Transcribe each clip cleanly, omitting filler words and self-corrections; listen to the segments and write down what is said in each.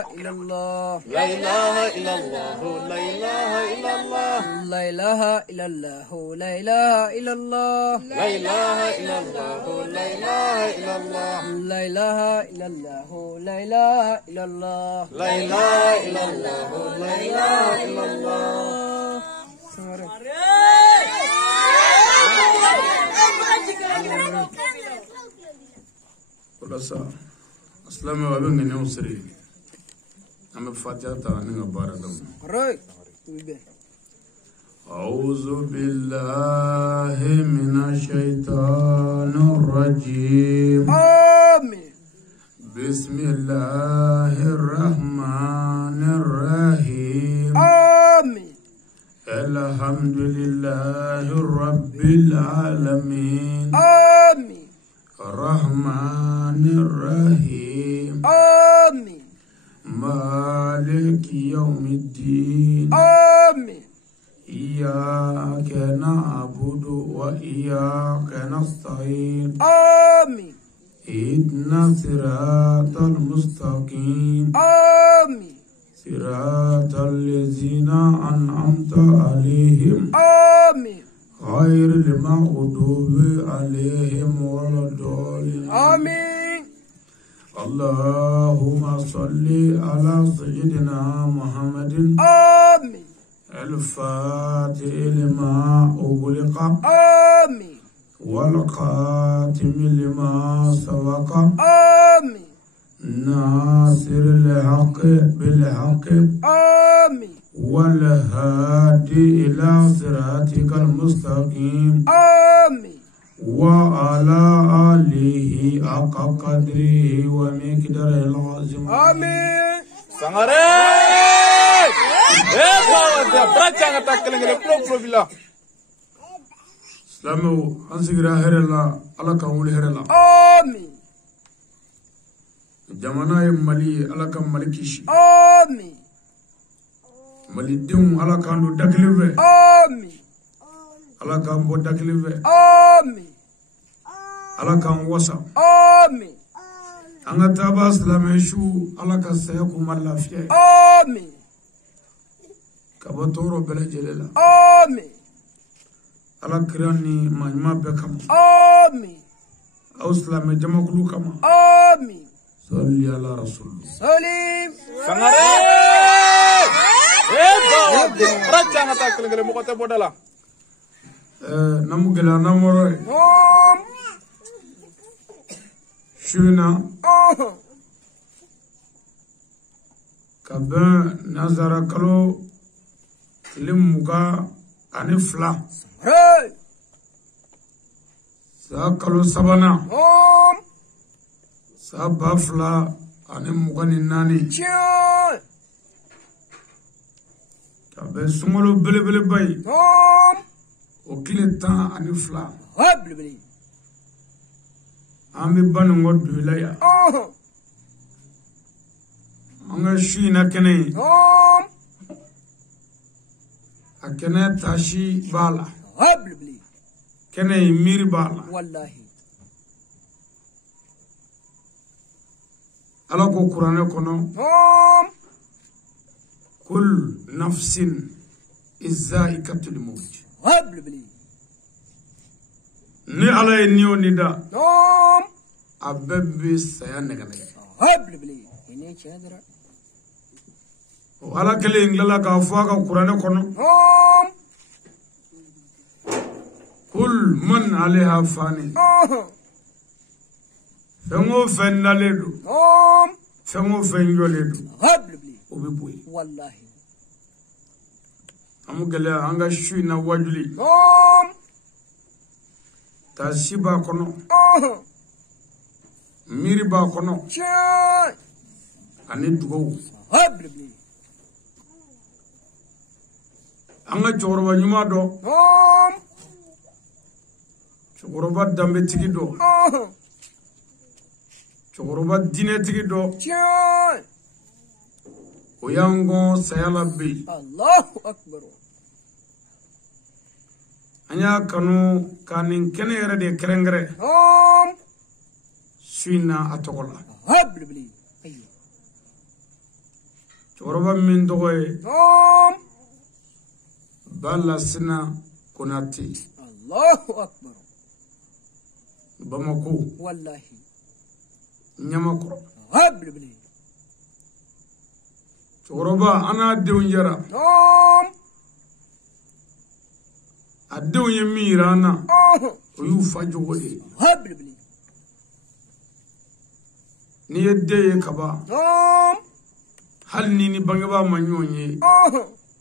إلا الله لا إله إلا الله لا إله إلا الله لا إله إلا الله لا إله إلا الله لا إله إلا الله لا إله إلا الله لا إله إلا الله لا إله إلا الله لا إله إلا الله لا إله إلا الله Kulasa Aslama wa benga ne usri ame fatiha ta ninga barada right أعوذ بالله من الشيطان الرجيم آمين بسم الله الرحمن الرحيم آمين الحمد لله رب العالمين آمين الرحمن الرحيم آمين مالك يوم الدين آمين إياك نعبد وإياك نستعين آمين اهدنا الصراط المستقيم آمين صراط الذين أنعمت عليهم آمين غير المغضوب عليهم ولا الضالين آمين اللهم صل على سيدنا محمد آمين الفاتح لما أغلق آمين والخاتم لما سبق آمين ناصر الحق بالحق آمين والهادي إلى صراطك المستقيم آمين وعلى آله حق قدره ومقداره العظيم آمين Sangare bawa bracha ngata kelengele pro bila Islamu ansigira herela ala kan wuli herela آمين jamana ye Mali ala kan Mali kishi آمين Mali denw ala kan do dakelen fɛ آمين ala kan bɔ dakelen fɛ آمين ala kan wasa آمين an ka taaba silamɛ su ala ka saya k'u ma lafiya ye آمين ka bɔ tɔɔrɔ bɛɛ lajɛlen la آمين ala kira ni maa ɲuman bɛɛ kama آمين aw silamɛ jamakulu kama آمين salli ala rasul سليم Sangare bawa bracha ngata kelengele mokote bodala namu gɛlɛya namɔrɔ ye نوم su in na ka bɛn nazara kalo tile 22 هاي saa kalo sabanan نوم saa 2024 تشاي ka bɛn sunkalo belebeleba ye نوم o tile 12 هبل بلي an bɛ ba nin kɔ don la yan an ka su in na kɛnɛ ye نوم a kɛnɛ taasi b'a la هبل بلي kɛnɛ ye miiri b'a la والله ala ko kuranɛ kɔnɔ نوم kul nafsin izaikatul maut هبل بلي ni ala ye ni o ni da نوم a bɛɛ bɛ saya nɛgɛnɛgɛ هبل بلي هنا شادرة o ala kelen tilala k'a fɔ a ka kuranɛ kɔnɔ نوم kul man aleha fani fɛn o fɛn nalen don نوم fɛn o fɛn jɔlen don هبل بلي o bɛ bɔ yen والله an bɛ gɛlɛya an ka su in na wajuli نوم taasi b'a kɔnɔ miiri b'a kɔnɔ شاي ani dugawu هبل بلي an ka cɛkɔrɔba ɲuman dɔ نوم cɛkɔrɔba danbetigi dɔ cɛkɔrɔba diinɛtigi dɔ شاي o y'an gɔn saya la bi الله أكبر an y'a kanu ka nin kɛnɛ yɛrɛ de kɛrɛnkɛrɛn نوم su in na a tɔgɔ la هبل بلي أيوه cɛkɔrɔba min tɔgɔ ye Balasina Konate. Allahu akbar. Bamako. Wallahi. Nyamakɔrɔ. Habli. cɛkɔrɔba an n'a denw jɛra. A denw ye min yira an na o y'u fa jogo ye. N'i ye den ye kaba hali ni bangebaa ma ɲɔgɔn ye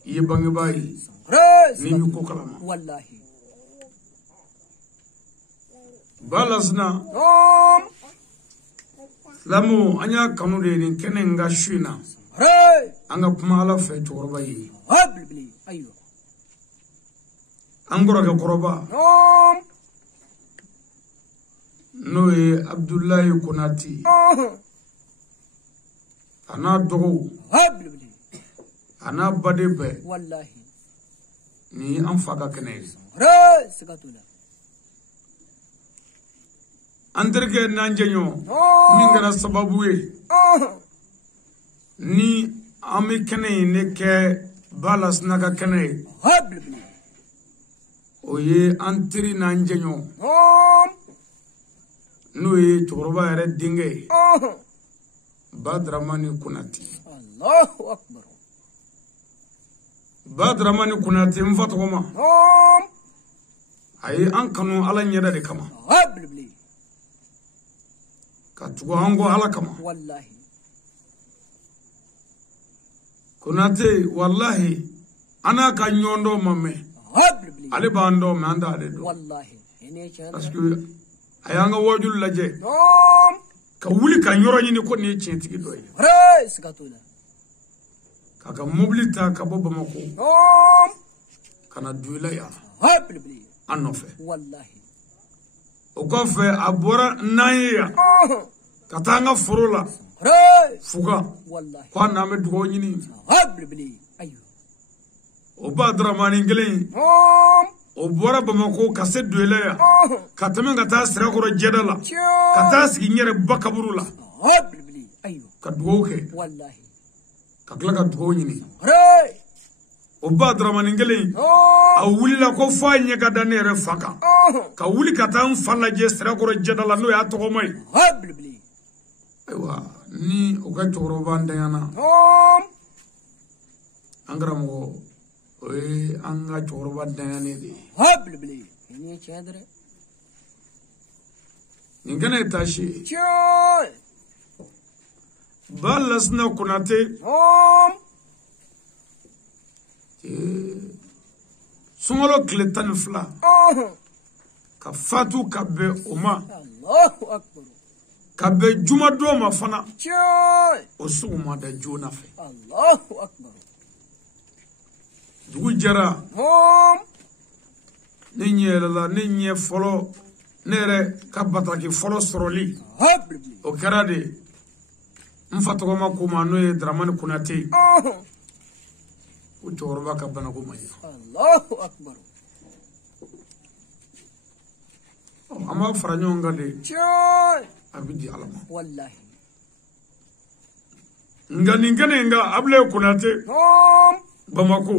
i ye bangebaa ye n'i bɛ ko kalama. Balasina lamu an y'a kanu de nin kɛnɛ in ka su in na an ka kuma Ala fɛ cɛkɔrɔba ye. An kɔrɔkɛ kɔrɔba n'o ye Abdulayi Konate a n'a dɔgɔw a n'a baden bɛɛ ni an fa ka kɛnɛ ye. An terikɛ n'an jɛɲɔgɔn min kɛra sababu ye ni an bɛ kɛnɛ in ne kɛ Balasina ka kɛnɛ ye o ye an teri n'an jɛɲɔgɔn n'o ye cɛkɔrɔba yɛrɛ denkɛ ye Badramani Konate. Badramani Konate n fa tɔgɔ ma a ye an kanu Ala ɲɛda de kama ka tugu an kɔ Ala kama. Konate wallahi an n'a ka ɲɔgɔn dɔn ma mɛn ale b'an dɔn mɛ an t'ale dɔn parce que a y'an ka wajulu lajɛ ka wuli ka yɔrɔ ɲini ko nin ye tiɲɛtigi dɔ ye k'a ka mobili ta ka bɔ Bamako ka na Duela yan an nɔfɛ. O kɔfɛ a bɔra n'an ye yan ka taa an ka foro la Fuga ko an n'an bɛ dugawu ɲini o Badramani kelen o bɔra Bamako ka se Duela yan ka tɛmɛ ka taa Sirakɔrɔ Jɛda la ka taa sigi n yɛrɛ ba kaburu la ka dugawu kɛ ka tila ka dugawu ɲini o Badramani kelen a wulila ko f'a ɲɛ ka da ne yɛrɛ fa kan ka wuli ka taa n fa lajɛ Sirakɔrɔ Jɛda la n'o y'a tɔgɔma ye. Ayiwa ni o ka cɛkɔrɔba ntanyana an karamɔgɔ o ye an ka cɛkɔrɔba ntanyanen de ye. Nin kɛnɛ ye taasi ye Balasina Konate sunkalo tile 12 ka fatu ka bɛn o ma ka bɛn jumadon ma fana o sugu ma da joona fɛ. Dugu jɛra ne ɲɛ yɛlɛla ne ɲɛ fɔlɔ ne yɛrɛ ka bataki fɔlɔ sɔrɔli o kɛra de n fa tɔgɔma ko ma n'o ye Dramani Konate o cɛkɔrɔba ka banako ma ɲɛ. An b'a fara ɲɔgɔn kan de a bɛ di Ala ma. Nka nin kɛnɛ in kan Abdulayi Konate Bamako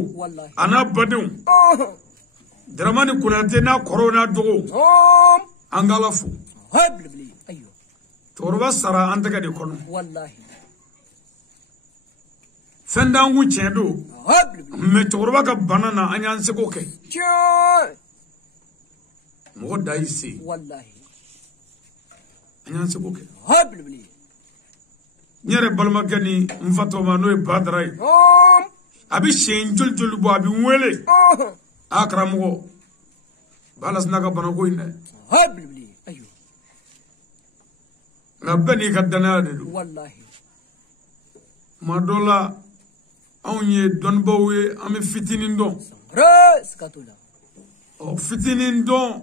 a n'a badenw Dramani Konate n'a kɔrɔw n'a dɔgɔw an ka Ala fo. Cɛkɔrɔba sara an tɛgɛ de kɔnɔ fɛn t'an kun tiɲɛ don mɛ cɛkɔrɔba ka bana na an y'an seko kɛ mɔgɔ da y'i se an y'an seko kɛ. N yɛrɛ balimakɛ ni n fa tɔgɔma n'o ye Badara ye a bɛ siɲɛ joli joli bɔ a bɛ n wele a karamɔgɔ Balasina ka banako in dɛ nka bɛɛ n'i ka danaya de don. Tuma dɔ la anw ye dɔnnibaw ye an bɛ fitinin dɔn fitinin dɔn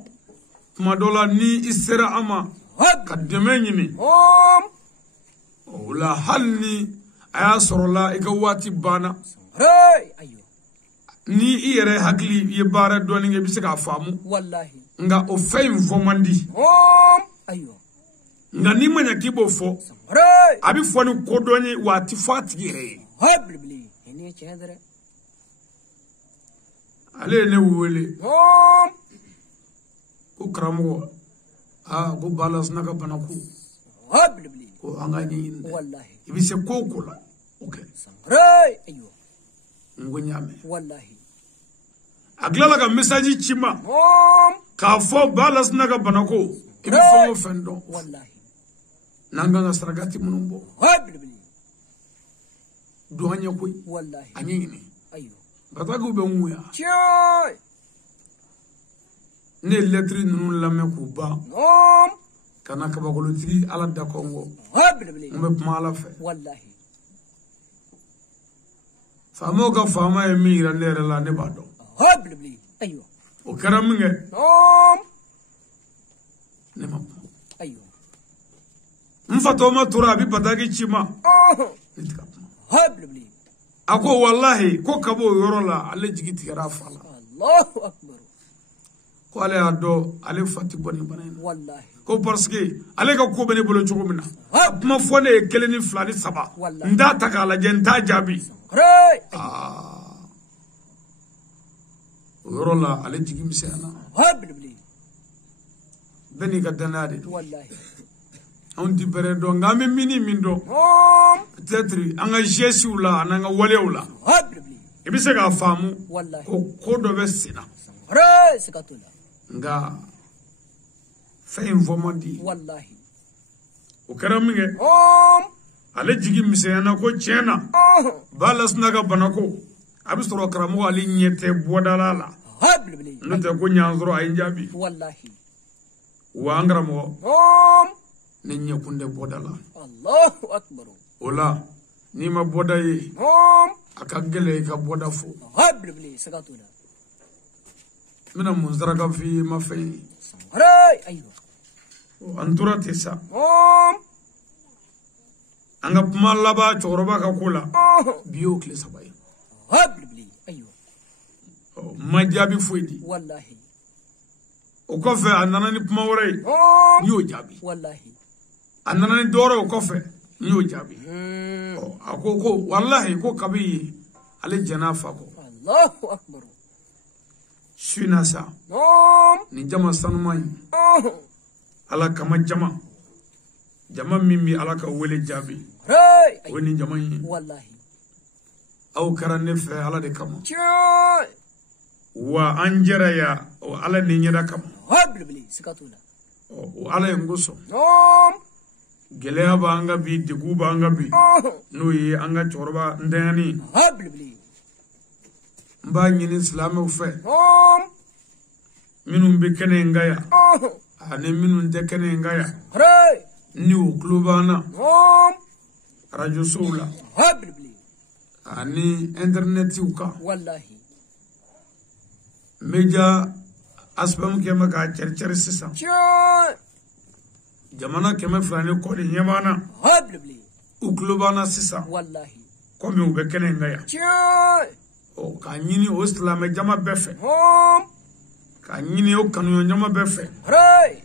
tuma dɔ la ni i sera an ma ka dɛmɛ ɲini o la hali ni a y'a sɔrɔla i ka waati banna ni i yɛrɛ hakili i ye baara dɔɔni kɛ i bɛ se k'a faamu nka o fɛn in fɔ man di nka n'i ma ɲɛ k'i b'o fɔ a bɛ fɔ ni kodɔn ye wa a tɛ fɔ a tigi yɛrɛ ye Habli. Ini cendera. Ale ne wele ko karamo ko balas naga banaku Habli. ko anga ni Wallahi. ibise kokola okay Ray ayo. ngonyame Wallahi. aglala ka message chima ka fo balas naga banako ibi fo fendo Wallahi. nanga ngasragati munumbo Habli. do anya koy Wallahi. anyini Ayo. batagu be nguya Choy. ne lettre nunu lame ku ba kana ka bakolo tiri ala da kongo Habli. mbe mala fe Wallahi. famo ka fama e mira nere la ne bado Habli. Ayo. o karaminge ne ma Ayo. mfato ma tura bi pataki chima Habli. ako wallahi ko kabo yorola ale jigiti gara fala Allahu akbar. ko ale ado ale fati boni banen Wallahi. ko parce que ale ka ko bene bolo chogomina ma fone keleni flani saba Wallahi. nda takala jenta jabi Ray. yorola ale jigi misena Habli. beni ka danade Wallahi. on di bere do ngame mini mindo peut-être anga jesula ananga walewula Habli. ibise ka famu Wallahi. ko do be sina Ray sikatula. nga fayin vomandi Wallahi. o karaminge ale jigi misena ko chena balas naga banako abisoro karamo ali nyete bodalala Habli. nte ko nyanzoro ay jabi Wallahi. wa angramo ne nyakunde bodala Allahu akbar. ola ni ma bodaye akagele ka boda fo Habli sikatula. mina munzara ka fi ma fe Ray ayo. antura tesa anga puma laba choroba ka kula biyo kle sabay Habli ayo. majabi foidi Wallahi. o kofe anana ni puma wore yo jabi Wallahi. anana ni doro o kofe yo jabi akoko wallahi ko kabi ale jana fako Allahu akbar. shina sa ni jama sanumai ala kama jama mimi ala ka wele jabi Ray ayo. woni jama yi Wallahi. aw karanne fe ala de kama Choy. wa anjera ya o ala ni nyada kama Habli sikatula. o ala ngoso geleya ba anga bi digu ba anga bi no yi anga chorba ndani Habli. mba nyini islamu fe minum bi kene ngaya ane minum de kene ngaya Ray. ni o klubana radio soula Habli. ani internet uka Wallahi. meja aspam kema ka chercher sisa Choy. jamana kema frani ko de nyamana Habli. uklubana sisa Wallahi. ko mi ube kene ngaya Choy. o ka nyini o islam jama befe ka nyini o kanu jama befe Ray.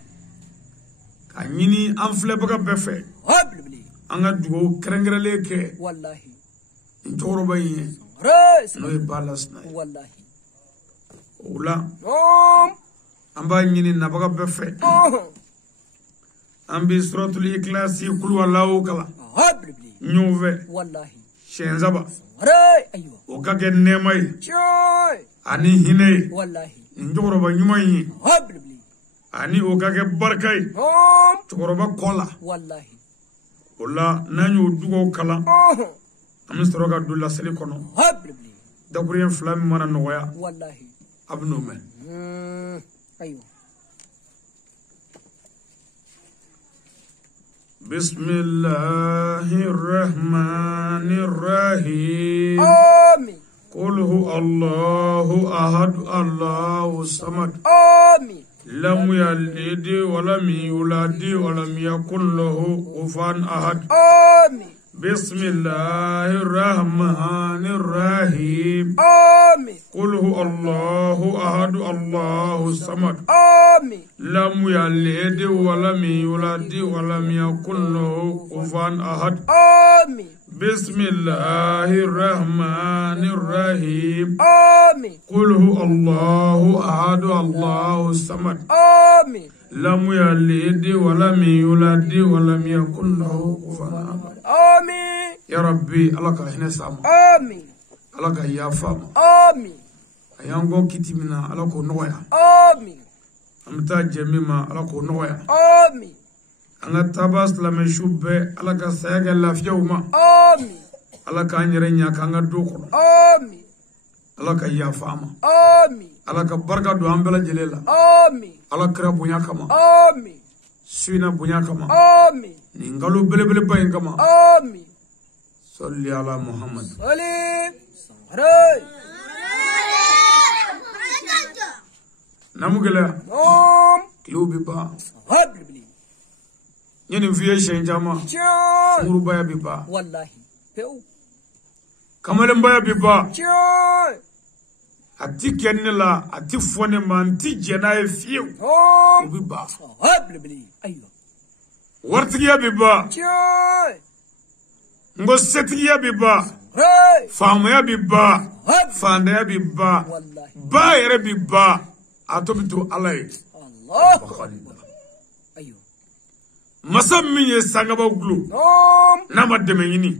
ka nyini anfle baga befe Habli. anga dugo krengrele ke Wallahi. njoro bayi Ray. no e balas na Wallahi. ola amba nyini na baga befe ambi suratul ikhlas kul wallahu kala Habli. nyuve Wallahi. shenzaba Ray ayo. o ka ke nemai Choy. ani hine Wallahi. njoro ba nyumai Habli. ani o ka ke barkai njoro ba kola Wallahi. ola nanyo dugo kala am soroga dulla seli kono Habli. dakurien flami mana noya Wallahi. abno men Ayo. بسم الله الرحمن الرحيم آمين. قل هو الله أحد الله الصمد آمين. لم يلد ولم يولد ولم يكن له كفوا أحد آمين. بسم الله الرحمن الرحيم آمين. قل هو الله أحد الله الصمد آمين. لم يلد ولم يولد ولم يكن له كفوا أحد آمين. بسم الله الرحمن الرحيم آمين قل هو الله أحد الله الصمد آمين لم يلد ولم يولد ولم يكن له كفوا أحد آمين يا ربي الله كهنا سام آمين الله كيا فام آمين أيامكم كتيمنا الله كنويا آمين أمتا جميما الله كنويا آمين أنا تابس لما يشوف الله كسيعك الله في يوما آمين الله كأنيرنيا كأنغ دوكنا آمين الله كيا فام آمين الله كبركة دوام بلا جليلا آمين الله كرا بنيا كما آمين سوينا بنيا كما آمين نينغالو بلا بلا باين كما آمين صلي على محمد صليب صهري نمغلا نوم كلوبي با هبل بلي يني في شيء جاما جان مربايا بيبا والله بيو كمالن بايا بيبا جان ati kenela ati fone man ti jena e fiu نوم بيبا هبل بلي أيوة wartigiya bíbá جان ngo setigiya bíbá هاي faamaya bíbá هبل faandaya bíbá والله ba yɛrɛ bíbá a to bi to ala ye الله أيوة masa min ye sangabaw gulo نوم n'a ma dɛmɛ ɲini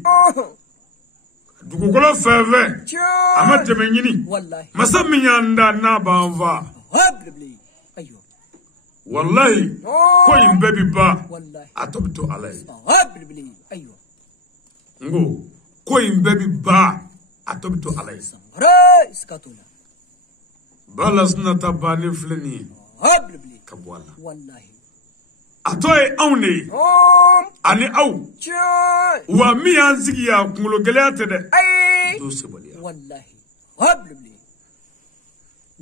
dugukolo fɛn fɛn a ma جان dɛmɛ ɲini والله masa min y'an da n'a b'an fa هبل بلي أيوة wallahi ko in bɛɛ bi ba والله a to bi to ala ye هبل بلي أيوة ngo ko in bɛɛ bi ba a to bi to ala ye هاي سكاتولا bala sunata bannen filɛ nin ye هبل بلي ka bɔ a la والله a tɔ ye anw de ye نوم ani aw جان wa min y'an sigi yan kunkolo gɛlɛya tɛ dɛ أي do sebaliya والله هبل بلي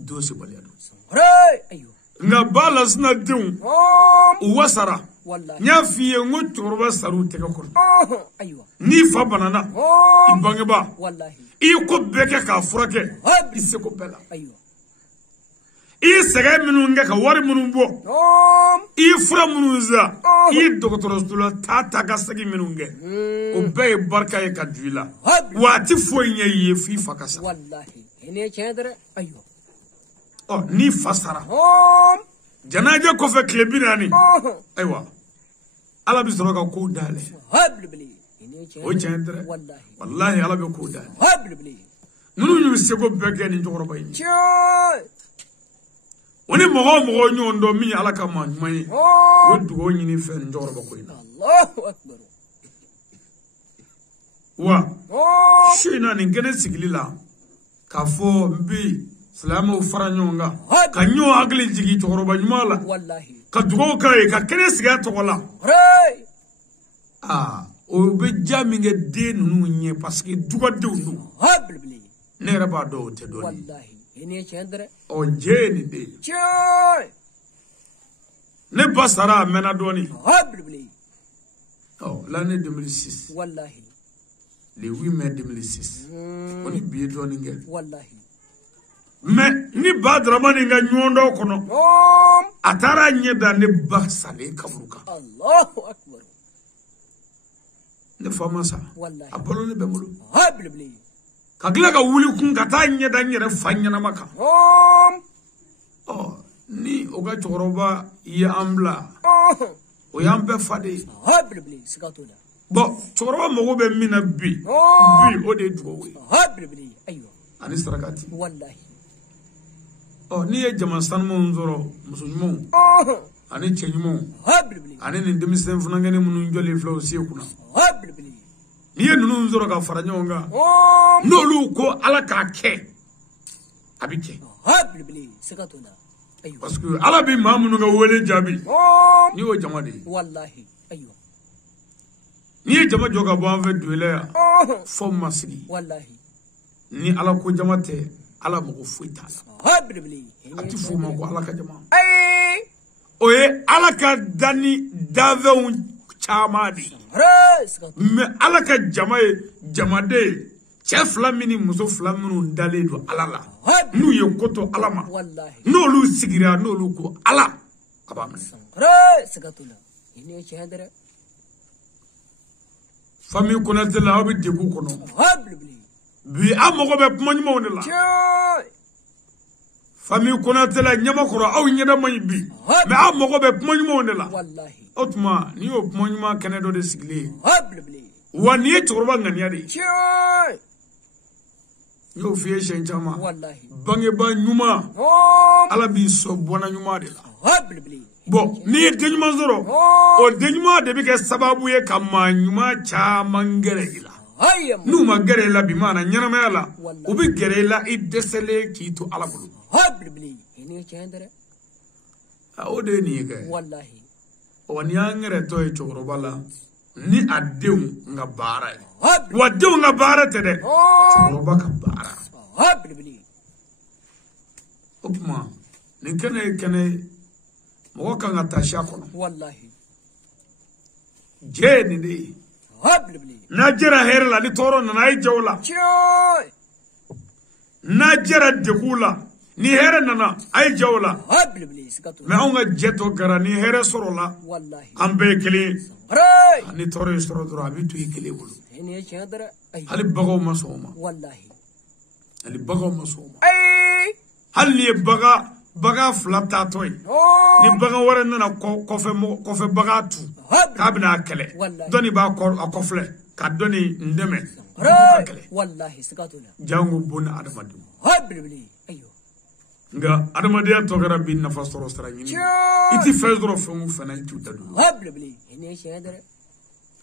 do sebaliya don هاي أيوة nka bala suna denw نوم u wasara والله n y'a f'i ye n ko cɛkɔrɔba sara u tɛgɛ kɔrɔ أيوة n'i fa banana i نوم bangeba والله i ye ko bɛɛ kɛ k'a furakɛ i هبل seko bɛɛ la أيوة i ye sɛgɛn minnu kɛ ka wari minnu bɔ نوم i ye fura minnu san i ye dɔgɔtɔrɔso la taa ka segin minnu kɛ o bɛɛ ye barika ye ka du i la هبل wa a ti foyi ɲɛ i ye f'i fa ka sa والله هنا كندر أيوة ɔ n'i fa sara نوم janajɛ kɔfɛ tile 40 ayiwa ala bɛ sɔrɔ ka kow dayɛlɛ هبل بلي هنا o كندر tiɲɛ tɛ dɛ والله walahi ala bɛ kow dayɛlɛ هبل بلي ninnu y'u seko bɛɛ kɛ nin cɛkɔrɔba in ye جان o ni mɔgɔ o mɔgɔ ɲɔgɔn dɔn min ye ala ka maa ɲuman ye o نوم ye dugawu ɲini fɛ nin cɛkɔrɔba ko in na الله أكبر wa نوم su in na nin kɛnɛ sigili la k'a fɔ n bɛ silamɛw fara ɲɔgɔn kan ka ɲɔgɔn hakili jigin cɛkɔrɔba ɲuman la والله ka dugawu k'a ye ka kɛnɛ sigi a tɔgɔ la هاي o bɛ ja min kɛ den ninnu ɲɛ paseke dugadenw don هبل بلي ne yɛrɛ b'a dɔn o tɛ dɔɔnin والله هنا كندر ɔ jɛ ye nin de ye جان ne ba sara a mɛnna dɔɔnin هبل بلي ɔ l'année 2006 والله le 8 mai 2006 o ni bi ye dɔɔnin kɛ والله mais ni ba Daramani ka ɲɔgɔn dɔw kɔnɔ نوم a taara a ɲɛ da ne ba salen kaburu kan الله أكبر ne fa ma sa والله a balo ne bɛ n bolo هبل بلي ka tila ka wuli kun ka taa ɲɛ da n yɛrɛ fa ɲɛnama kan نوم ɔ ni o ka cɛkɔrɔba ye an bila o y'an bɛɛ fa de ye هبل بلي سكاتولا bɔn cɛkɔrɔba mago bɛ min na bi نوم o de ye dugawu ye هبل بلي أيوة ani sarakati والله ɔ n'i ye jama sanumanw sɔrɔ muso ɲumanw ani cɛ ɲumanw هبل بلي ani nin denmisɛn funankɛni minnu jɔlen filɛ o se kunna هبل بلي n'i ye ninnu sɔrɔ ka fara ɲɔgɔn kan نوم n'olu ko ala k'a kɛ a bɛ kɛ هبل بلي سكاتولا أيوة parce que ala bɛ maa minnu ka wele jaabi نوم n'i y'o jama de ye والله أيوة n'i ye jama jɔ ka bɔ an fɛ dugulela yan fɔ ma sigi والله ni ala ko jama tɛ ala mago foyi t'a la هبل بلي a ti f'o ma ko ala ka jama أي o ye ala ka danni danfɛnw caman de ye هاي سكاتولا mais ala ka jama ye jamaden ye cɛ fila min ni muso fila minnu dalen don ala la هبل n'u ye ko to ala ma والله n'olu sigira n'olu ko ala a b'a minɛ هاي سكاتولا هنا كندر famille Konaté la obi deku kono bi amogo be kuma nyuma woni la famille Konaté la nyama koro aw nyeda may bi mais amogo be kuma nyuma woni la wallahi otuma ni o kuma nyuma kene do de sigle wani toroba ngania de yo fiye shenchama wallahi bange ba nyuma ala bi so bona nyuma de la bon ni denyuma zoro o denyuma de bi ke sababu ye kama nyuma cha mangere ila nu ma gere la bi mana nyama la o bi gere la I desele ki to ala bulu ni chendere o de ni ke wallahi o ni angere to e chokoroba la ni adew nga bara wa dew nga bara te de chokoroba ka bara okuma ni kene mo ka ngata shakono wallahi je ni de na jera herla ni toro na ay jawla na jera dekula ni here nana ay jawla mais on ga jeto gara ni here sorola wallahi ambe kele ni toro soro dro abitu ikele bulu ni chendere hali bago masoma wallahi hali bago masoma hali baga flata toy ni baga wara nana kofe baga tu kabina kele doni ba kofle ka doni ndeme wallahi sikatula jangu buna adamadu ayo nga adamadiya togara bin nafa soro sara nyini iti fezro fengu fena tuta do ni chendere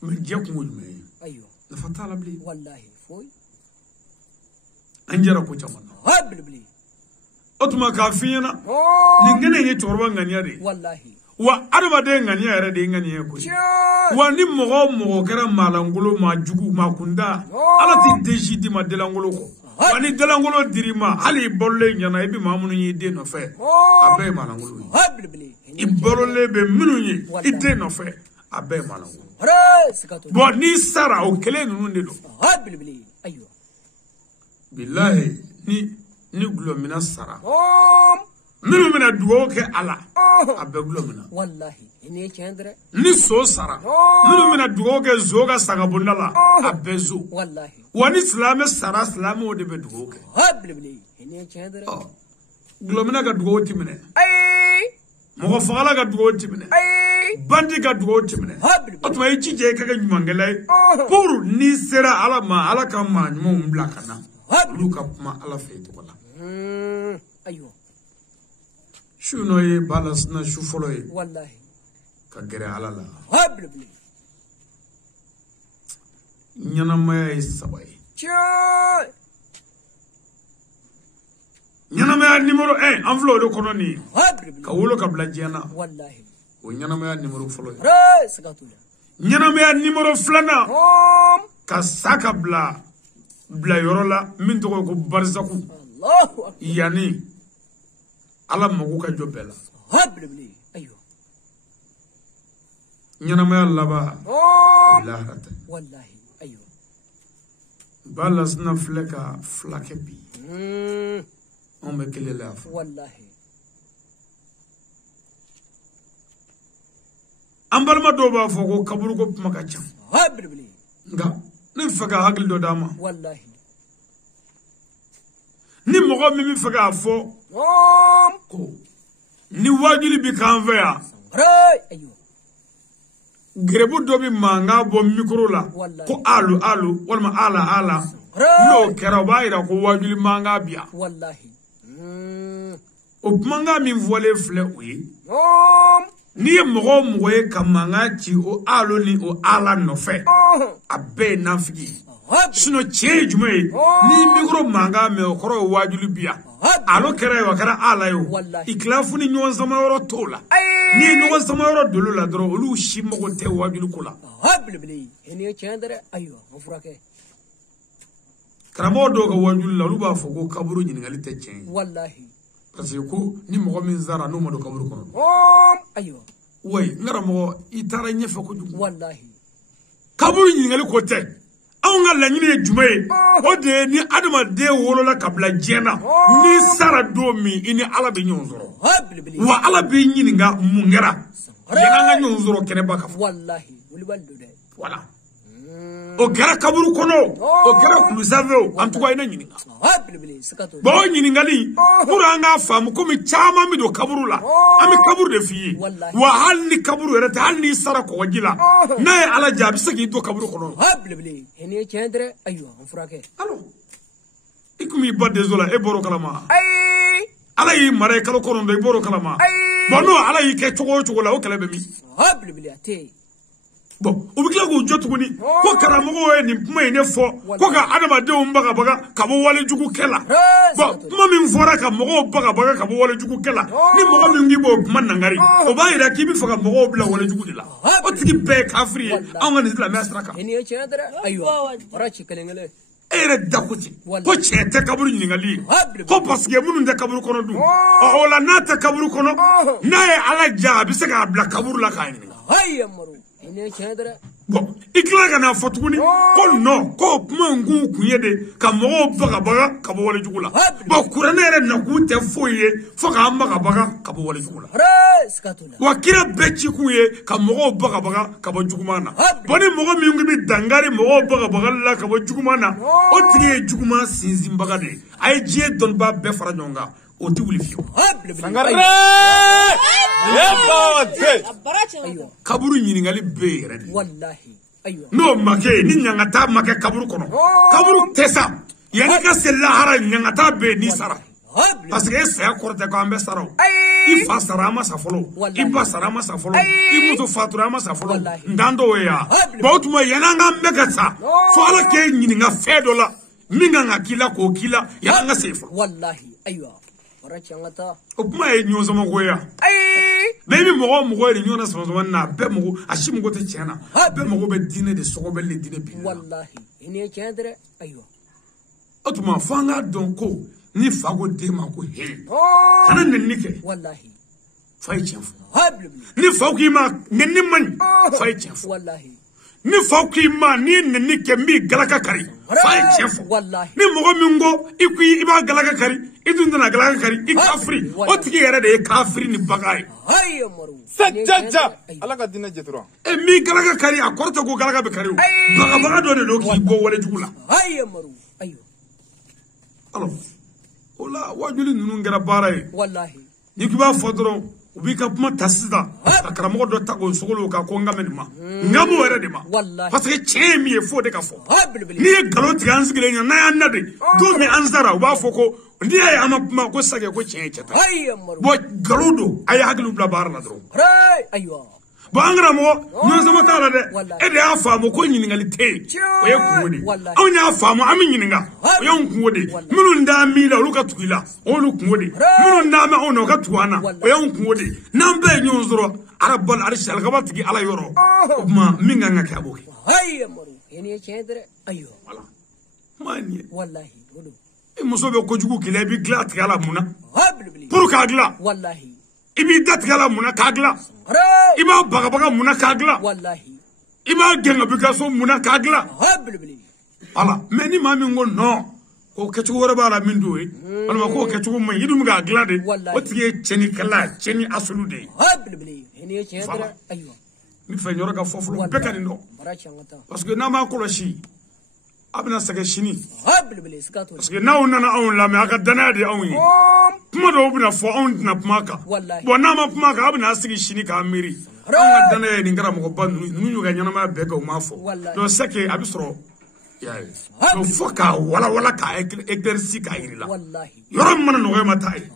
me jeku me ayo nafa tala bli wallahi foy anjara ko chamana otuma ka fiina ningene ni torba ngania de wallahi wa adamade ngania yare de ngania ko wa ni mogo kara malangolo ma jugu ma kunda ala ti dejidi ma delangolo ko wa ni delangolo dirima hali bolle nyana ibi mamunu yi de no fe abe malangolo yi bolle be minu yi ide no fe abe malangolo bo ni sara o kele nunu de do ayo billahi ni glomina sara minu mina duwo ke ala abe glomina wallahi ni chendere ni so sara minu mina duwo ke zoga sanga bundala abe zo wallahi wani islame sara islame o de be duwo ke ni chendere glomina ga duwo timine mogo fagala ga duwo timine bandi ga duwo timine otuma yi cije ka ga nyumangele pour ni sera ala ma ala ka ma nyum blakana luka ma ala fe to wala ayo shuno ye balas na shufolo ye wallahi ka gere ala la habli nyana maya sabay nyana maya numero 1 envelope de kono ni ka wolo ka bla jena wallahi o nyana maya numero folo ye sakatula nyana maya numero flana ka saka bla yorola min to ko barzaku Allahu akbar yani ala magu ka jobela habli ayo nyana maya laba ilahrata wallahi ayo balas na fleka flake bi on me kele la wallahi ambalma do ba foko kaburu ko maka cham habli nga ni faga hagil do dama wallahi ni mogo mi faga fo ko ni wajuli bi kanve ya ayo grebu do bi manga bo mikro la ko alu wala ala no kera bayira ko wajuli manga biya wallahi o manga mi voler fle oui ni mogo ye kamanga ci o alo ni o ala no fe abe nafigi sino che jume ni mikro manga me o koro wajuli biya alo kera wa kara ala yo iklafu ni nyon sama yoro tola ni nyon sama yoro dolo la dro olu shi mogo te wajuli kula habli eni chendere ayo ofrake karamo do ga wajuli la luba fogo kaburu nyingali te chen wallahi parce que ko ni mogo min zara no modo kaburu kono ayo way ngara mogo itara nyefe ko jugu wallahi kaburu nyingali ko te awanga la nyine jume o de ni adama de wolo la kabla jena ni sara do mi ini ala be nyonzoro wa ala be nyininga mungera yana nga nyonzoro kene baka wallahi wuli baldo de wala o kɛra kaburu kɔnɔ o kɛra kulusafɛ o an tugu ina ɲininka bon o ɲininkali pour an k'a faamu komi caman bɛ don kaburu la an bɛ kaburu de f'i ye wa hali ni kaburu yɛrɛ tɛ hali n'i sara kɔgɔji la n'a ye ala jɛ a bɛ se k'i to kaburu kɔnɔ i komi i ba dezo la e bɔr'o kalama ala y'i mara i kalo kɔnɔntɔn i bɔr'o kalama bon n'o ala y'i kɛ cogo o cogo la o kɛlɛ bɛ min bon u bɛ tila k'u jɔ tuguni ko karamɔgɔw ye nin kuma in ne fɔ ko ka adamadenw bagabaga ka bɔ walijugukɛ la bon kuma min fɔra ka mɔgɔw bagabaga ka bɔ walijugukɛ la ni mɔgɔ min k'i b'o kuma nangari o b'a yira k'i bɛ fɛ ka mɔgɔw bila walijugu de la o tigi bɛɛ ye kafiri ye anw ka nin silamɛya sira kan e yɛrɛ da ko ten ko cɛ tɛ kaburu ɲininkali ye ko parce que minnu tɛ kaburu kɔnɔ dun o la n'a tɛ kaburu kɔnɔ n'a ye ala ja a bɛ se k'a bila kaburu la k'a ɲininka bon i tila ka n'a fɔ tuguni ko non ko kuma in k'u kun ye de ka mɔgɔw bagabaga ka bɔ walijugu la bon kuranɛ yɛrɛ nakun tɛ foyi ye fo k'an bagabaga ka bɔ walijugu la wa kira bɛɛ ci kun ye ka mɔgɔw bagabaga ka bɔ juguman na bon ni mɔgɔ min ko bɛ dangari mɔgɔw bagabagali la ka bɔ juguman na o tigi ye juguman sinsinbaga de ye a ye diɲɛ dɔnnibaa bɛɛ fara ɲɔgɔn kan o tɛ wuli fiyewu kaburu ɲininkali bɛ yen yɛrɛ de n'o ma kɛ ni ɲangata ma kɛ kaburu kɔnɔ kaburu tɛ sa yanni ka se lahara ɲangata bɛ yen n'i sara parce que e saya kɔrɔ tɛ ko an bɛ sara o i fa sara an ma sa fɔlɔ i ba sara an ma sa fɔlɔ i muso fatura an ma sa fɔlɔ ntan dɔw ye yan bon o tuma yanni an k'an bɛɛ ka sa fo ala k'e ɲininka fɛn dɔ la min kan ka k'i la k'o k'i la yanni an ka se fɔlɔ o kuma ye ɲɔgɔn sama ko ye yan mais i bɛ mɔgɔ o mɔgɔ ye nin ɲɔgɔn na sama sama na a bɛɛ mago a si mago tɛ tiɲɛ na a bɛɛ mago bɛ diinɛ de sɔgɔ bɛ le diinɛ bi o tuma fo an k'a dɔn ko ni fa ko den ma ko he kana nɛnini kɛ fa ye tiɲɛ fɔ ni fa k'i ma nɛnini man ɲi fa ye tiɲɛ fɔ ni fa k'i ma n'i ye nɛnini kɛ n b'i galaka kari fa ye tiɲɛ fɔ ni mɔgɔ min ko i b'a galaka kari i dun tɛna galaka kari i kafiri o tigi yɛrɛ de ye kafiri ni baga ye ala ka diinɛ jɛ dɔrɔn n b'i galaka kari a kɔrɔ tɛ ko galaka bɛ kari o bagabaga dɔ de don k'i bɔ walejugu la alors o la wajuli ninnu kɛra baara ye n'i k'i b'a fɔ dɔrɔn u b'i ka kuma ta sisan ka karamɔgɔ dɔ ta k'o sogolo kan ko n ka mɛn nin ma n ka b'o yɛrɛ de ma parce que tiɲɛ ye min ye f'o de ka fɔ n'i ye nkalon tigɛ an sigilen ɲɛ n'a y'an na de don min an sara u b'a fɔ ko n'i y'a ye an ma kuma ko sake ko tiɲɛ ye cɛ ta bon nkalon don a ye hakili bila baara la dɔrɔn bon an karamɔgɔ ɲɔgɔn sama t'a la dɛ e de y'a faamu ko ɲininkali tɛ yen o ye kungo de anw y'a faamu an bɛ ɲininka o y'anw kungo de minnu d'a min la olu ka tugu i la o y'olu kungo de minnu d'a mɛn anw na o ka tugu an na o y'anw kungo de n'an bɛɛ ye ɲɔgɔn sɔrɔ arabal arisi alikaba tigi ala yɔrɔ o tuma min kan ka kɛ a b'o kɛ voilà kuma ye nin ye i muso bɛ kojugu kɛlɛ i bɛ dilan tigɛ a la mun na pour k'a dilan i b'i da tigɛ a la mun na k'a dilan i b'a bagabaga mun na k'a dilan i b'a gɛn ka b'i ka so mun na k'a dilan voilà mais ni maa min ko non ko kɛcogo wɛrɛ b'a la min t'o ye walima k'o kɛcogo man ɲi i dun bɛ k'a dilan de o tigi ye tiɲɛnikɛla tiɲɛni asulu de ye voilà n bɛ fɛ yɔrɔ ka fɔ fɔlɔ bɛɛ ka nin dɔn parce que n'an b'a kɔlɔsi a bɛna sɛgɛn sini parce que n'aw nana anw lamɛn a ka danaya de ye anw ye kuma dɔw bɛna fɔ anw tɛna kuma kan bon n'a ma kuma kan a bɛna sigi sini k'an miiri anw ka danaya ye nin karamɔgɔba ninnu y'u ka ɲɛnamaya bɛɛ kɛ u m'a fɔ donc c'est que a bɛ sɔrɔ donc fo k'a walawala k'a éclairci k'a jira i la yɔrɔ min mana nɔgɔya ma taa ye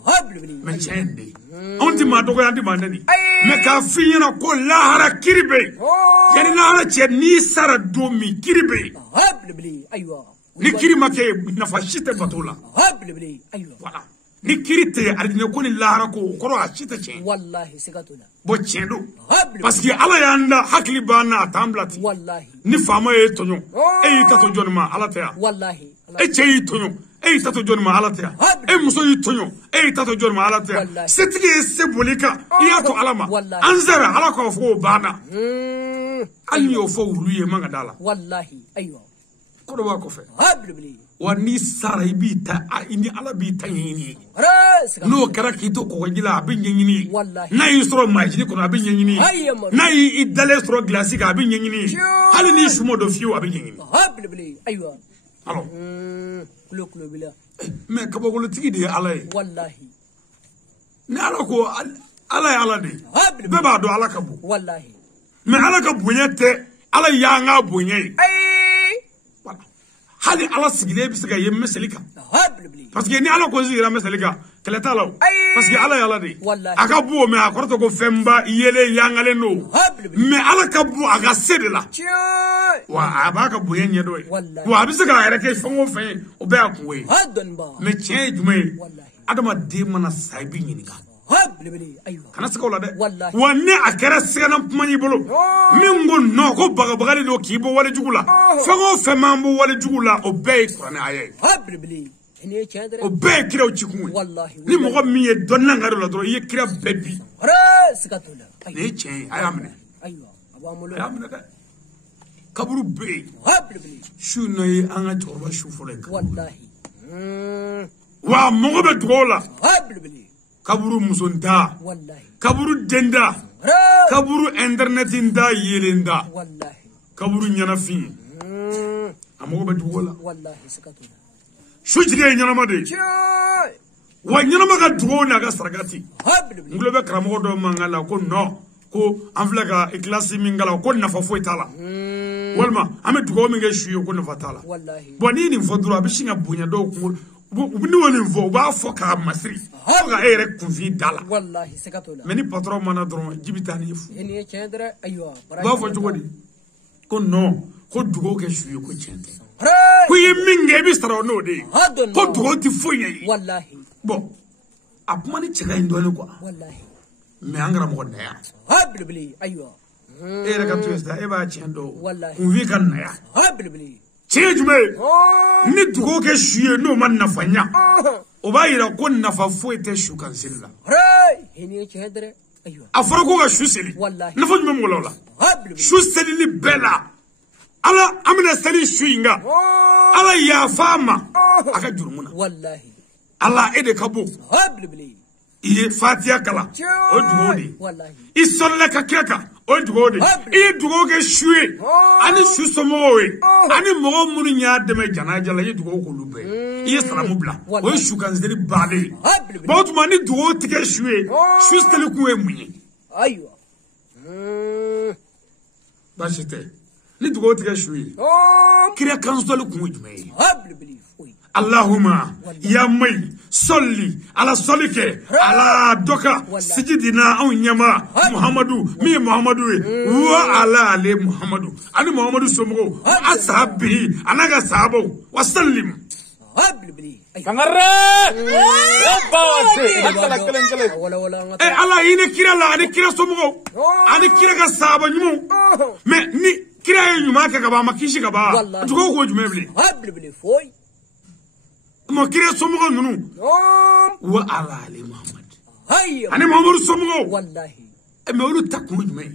mais tiɲɛ ye nin de ye anw tɛ maa dɔgɔya an tɛ maa nɛni mais k'a f'i ɲɛna ko lahara kiri bɛ yen yanni lahara cɛ n'i sara don min kiri bɛ yen ni kiri ma kɛ nafa si tɛ bato la voilà ni kiri tɛ alijinɛ ko ni lahara ko o kɔrɔ a si tɛ tiɲɛ bon tiɲɛ don parce que ala y'an da hakili b'an na a t'an bila ten ni faama ye tɔɲɔ e y'i ta to jɔnni ma ala tɛ yan e cɛ y'i tɔɲɔ e y'i ta to jɔnni ma ala tɛ yan e muso y'i tɔɲɔ e y'i ta to jɔnni ma ala tɛ yan setigi ye se boli kan i y'a to ala ma an sera ala k'a fɔ o banna hali n'i y'o fɔ wulu ye man ka da la ko dɔ b'a kɔfɛ wani sara ibita ini ala bita yini no kara kito ko gila abin yini na yi soro majini ko abin yini na yi idale soro glasi ga abin yini hali ni sumo do fiu abin yini aywa alo kulo bila me kabo ko tigi de ala wallahi na ala ko ala de be ba do ala kabu wallahi me ala ka bunyete ala ya nga bunye hali ala sigile bisiga yem meselika parce que ni ala ko zira meselika kala tala parce que ala yala de aka bu me akorto ko femba yele yangale no me ala ka bu aga sedela wa abaka bu yenye do wa bisiga era ke fongo fe o be akwe me che jume adama de mana saibi nyinga kana sikola de wanne akara sigana pumani bolo mingo no ko baga do kibo wale jugula fango femambo wale jugula obey qur'an aye obey kira uchikunwe ni mogo miye donna ngaro la dro ye kira bebi sikatola ne che ayamne aywa abamulo ayamne ka kaburu be shuno yi anga torba shufoleka wallahi wa mogo be dola kaburu musonta kaburu denda kaburu internet inda yelenda kaburu nyanafin amogo be dugola wallahi sikatuna shujire nyanama de wa nyanama ga dugona ga saragati ngulo be karamo do mangala ko no ko anflaga iklasi mingala ko nafa fo itala walma ame dugo minga shuyo ko nafa tala boni ni fodura bishinga bunya do ko ubini woni vo ba fo ka masri ga ere kunfi dala wallahi sikatola meni patron mana dron jibitani fu eni chendra aywa ba fo jogodi ko no ko dugo ke shuyo ko chende ko yiminge bi stara no de ko dugo ti fo yi wallahi bon apmani chega indone ko wallahi me angara mo na ya habli aywa ere ka tuesta e ba chendo wallahi kunfi kan na ya habli chejume ni dugo ke shuye no man nafanya o ba yira ko nafa foite shukan silla eni chendra aywa afara ko ga shuseli nafa jume mo lola shuseli ni bela ala amina sali shuyinga ala ya fama aka jurmuna wallahi ala ede kabo habli iye fatia kala o dugodi wallahi isolle ka keka o dugodi iye dugoge shuye ani shusomowe ani mogo munu nya deme janaja la iye dugogo ko lube iye salamu bla o shukan zeri bale bawtu mani dugo tike shuye shustele kuwe munyi aywa bashite ni dugo tike shuye kire kansole kuwe jume habli اللهم يا مي صلي على صليك على دوكا سجدنا او نيما محمد مي محمد وعلى علي محمد انا محمد سمو اصحابه انا صحابه وسلم كنغرا اي الله يني كيرا لا انا كيرا سمو انا كيرا صحابه نيمو مي ني كيرا نيما كغبا ما كيشي غبا دوكو كو جمبلي habli foy ما كيرا سمو نونو وعلى علي محمد هيا انا محمد سمو والله ما يقولوا تكوج مي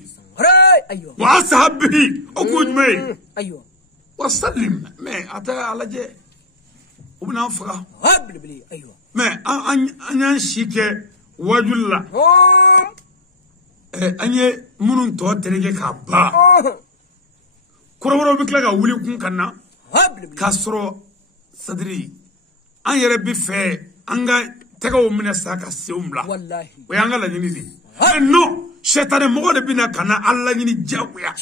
ايوه واصحابه اكوج مي ايوه وسلم ما اتى على جي وبنافقه habli ايوه ما ان شيكه وجلا اني منون تو تريجه كابا كورورو بكلا ولي كون كنا habli كاسرو صدري ان يربي في انغا تغو من ساكا سيوملا والله ويانغا لا ني دي نو شيطان مغو بنا كنا الله ني جاويا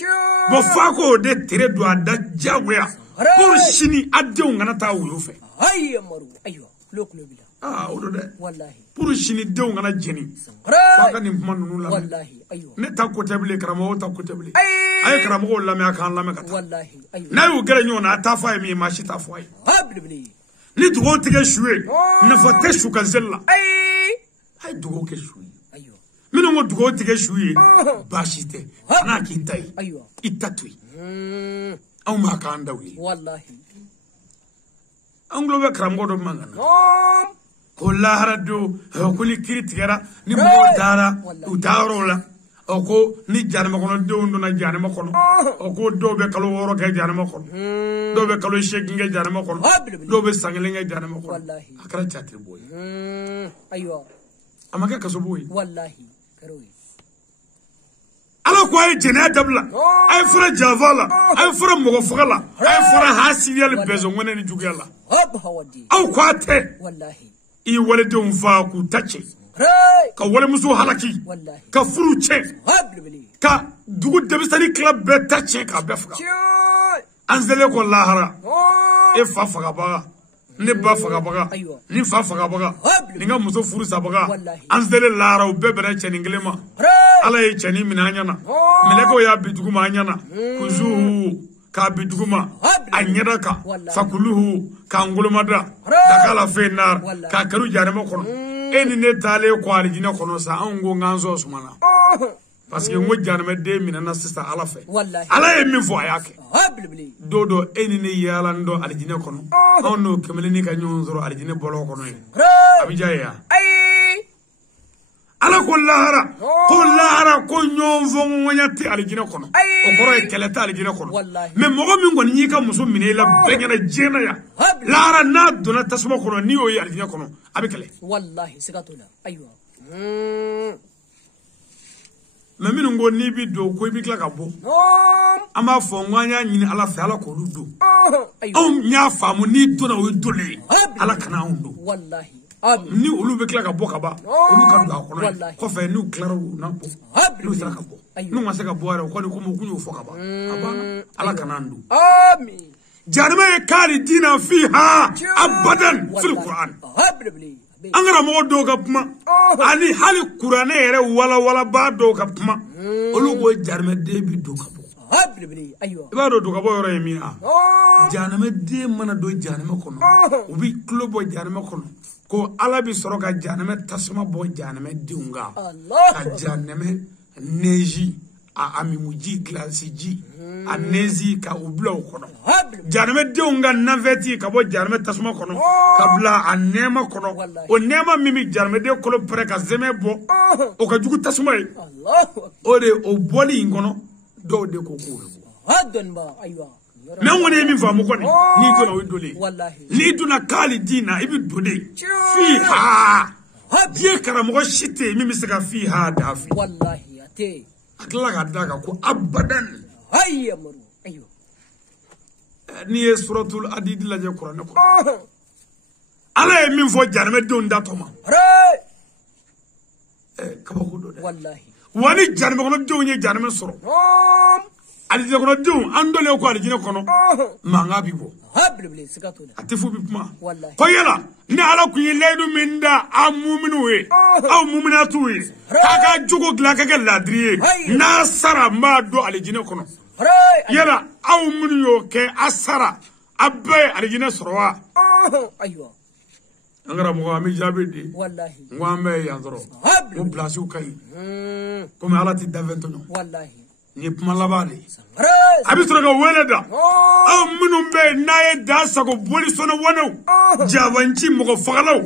بو فاكو دي تري دو ادا جاويا pour shini adde ngana ta wuyo fe هيا مرو ايوه لوك لو بلا odo de والله pour shini de ngana jeni faka ni manu la والله ايوه ne ta ko table karamo ta ko table ay karamo la me kan la me kata والله ايوه na yu gere nyo na ta fa mi ma shi ta fa habli ni dugo tige shuwe na fa te shu kan zella ay dugo ke shuwe ايوه mino ngo dugo tige shuwe ba shi te na ki tai ايوه itatui aw ma kan dawi والله anglo be karamo do mangana ko la harado ko li kiri tigara ni mo dara u daro la oko ni janama kono dewndo na janama kono oko dobe kalo woro ke janama kono dobe kalo sheki nge janama kono dobe sangele nge janama kono wallahi akara chate boy aywa amaka kaso boy wallahi karoy ala ko ay jena dabla ay fura javala ay fura mogo fogala ay fura hasiyal bezo ngone ni jugela hawadi aw kwate wallahi I wale de umfa ku tache ka wale musu halaki ka furu che ka dugu debisani club be tache ka befga anzele ko lahara e fa faga baga ne ba faga baga ni fa faga baga ni nga muso furu sabaga anzele lahara u bebere che ninglema ala ye cheni minanyana meleko ya bidugu manyana kuzuhu ka biduguma anyadaka fakuluhu ka ngulumada dakala fenar ka karu jarema kono eni ne tale ko alijina kono sa ango nganzo sumana parce que ngo jarema de minana sista ala fe ala e mi fo ayake dodo eni ne yalando alijina kono onno kemelini ka nyonzoro alijina bolo kono abijaya ala ko lahara ko nyonfo ngonyati alijina kono o koro e keleta alijina kono me mogo min goni nyika muso minela bengena jena ya lahara na dona tasuma kono ni o yi alijina kono abikele wallahi sikatula aywa me min ngo ni bi do ko bi kla ka bo ama fo ngwanya nyini ala fa ala ko ludo on nya famu ni dona o dole ala kana undo wallahi ni olu be kla ka bo kaba olu ka do akono ko fe ni klaro na bo lu sira ka bo nu ma se ka bo ara ko ni ko mo kunyo fo kaba aba ala kanandu amin jarima ye kali dina fiha abadan fil qur'an angara mo do ka puma ani hali qur'ane yere wala ba do ka puma olu go jarima de bi do ka bo aywa ba do ka bo yoro yemi a janama de mana do janama kono ubi klobo janama kono ko ala bi soro ka janama tasma bo janama diunga ka janama neji a amimuji glasi ji a nezi ka ubla kono janama diunga naveti ka bo janama tasma kono ka bla a nema kono o nema mimi janama de kolo pre ka zeme bo o ka jugu tasma e o de o boli ngono do de ko ko hadon ba aywa men woni min famu ko ni to na dole ni duna kali dina ibi dole fiha die karamo shite mi misaka fiha dafi wallahi ate akla ga daga ko abadan hayyamru aywa ni suratul adid la je qur'an ko ala e min fo jarme don datoma kaba ko do wallahi wani jarme ko do ni jarme soro alijina kono dum andole ko alijina kono manga bibo habble sikatula atifu bipuma wallahi ko yela ni ala ku yiledu minda amuminu we aw muminatu we kaga jugo glaka ga ladriye na sara ma do alijina kono yela aw munu yo ke asara abbe alijina sorwa aywa angara mo ami jabedi wallahi ngwambe yandro mo plasu kai comme ala ti daventono wallahi ni puma labari abi sura ga weleda aw munum be naye da sago boli sono wono jawanci mo ko fagalaw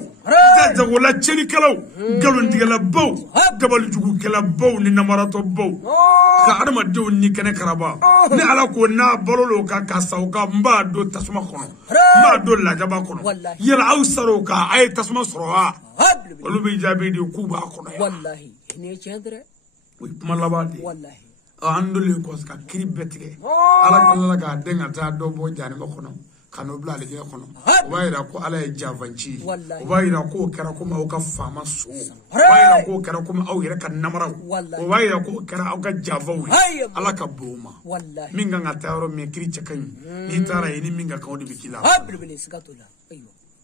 da jago la cheni kalaw galon digala baw dabal jugu kala baw ni namarato baw ka adama dew ni kene karaba ni ala ko na bololo ka kasaw ka mba do tasuma kono mba do la jaba kono yela aw saro ka ay tasuma sorowa wala be jabe di kuba kono wallahi ni cendre wi puma labari wallahi andole ko ska kiri betige ala kala ga denga ta do bo jani ma kono kanu bla le kono wayra ko ala e javanci wayra ko kara ko ma o ka fama so wayra ko kara ko ma o yere kan namara wayra ko kara o ka javawi ala ka boma minga ngata ro me kiri chakan ni tara ni minga ka odi bikila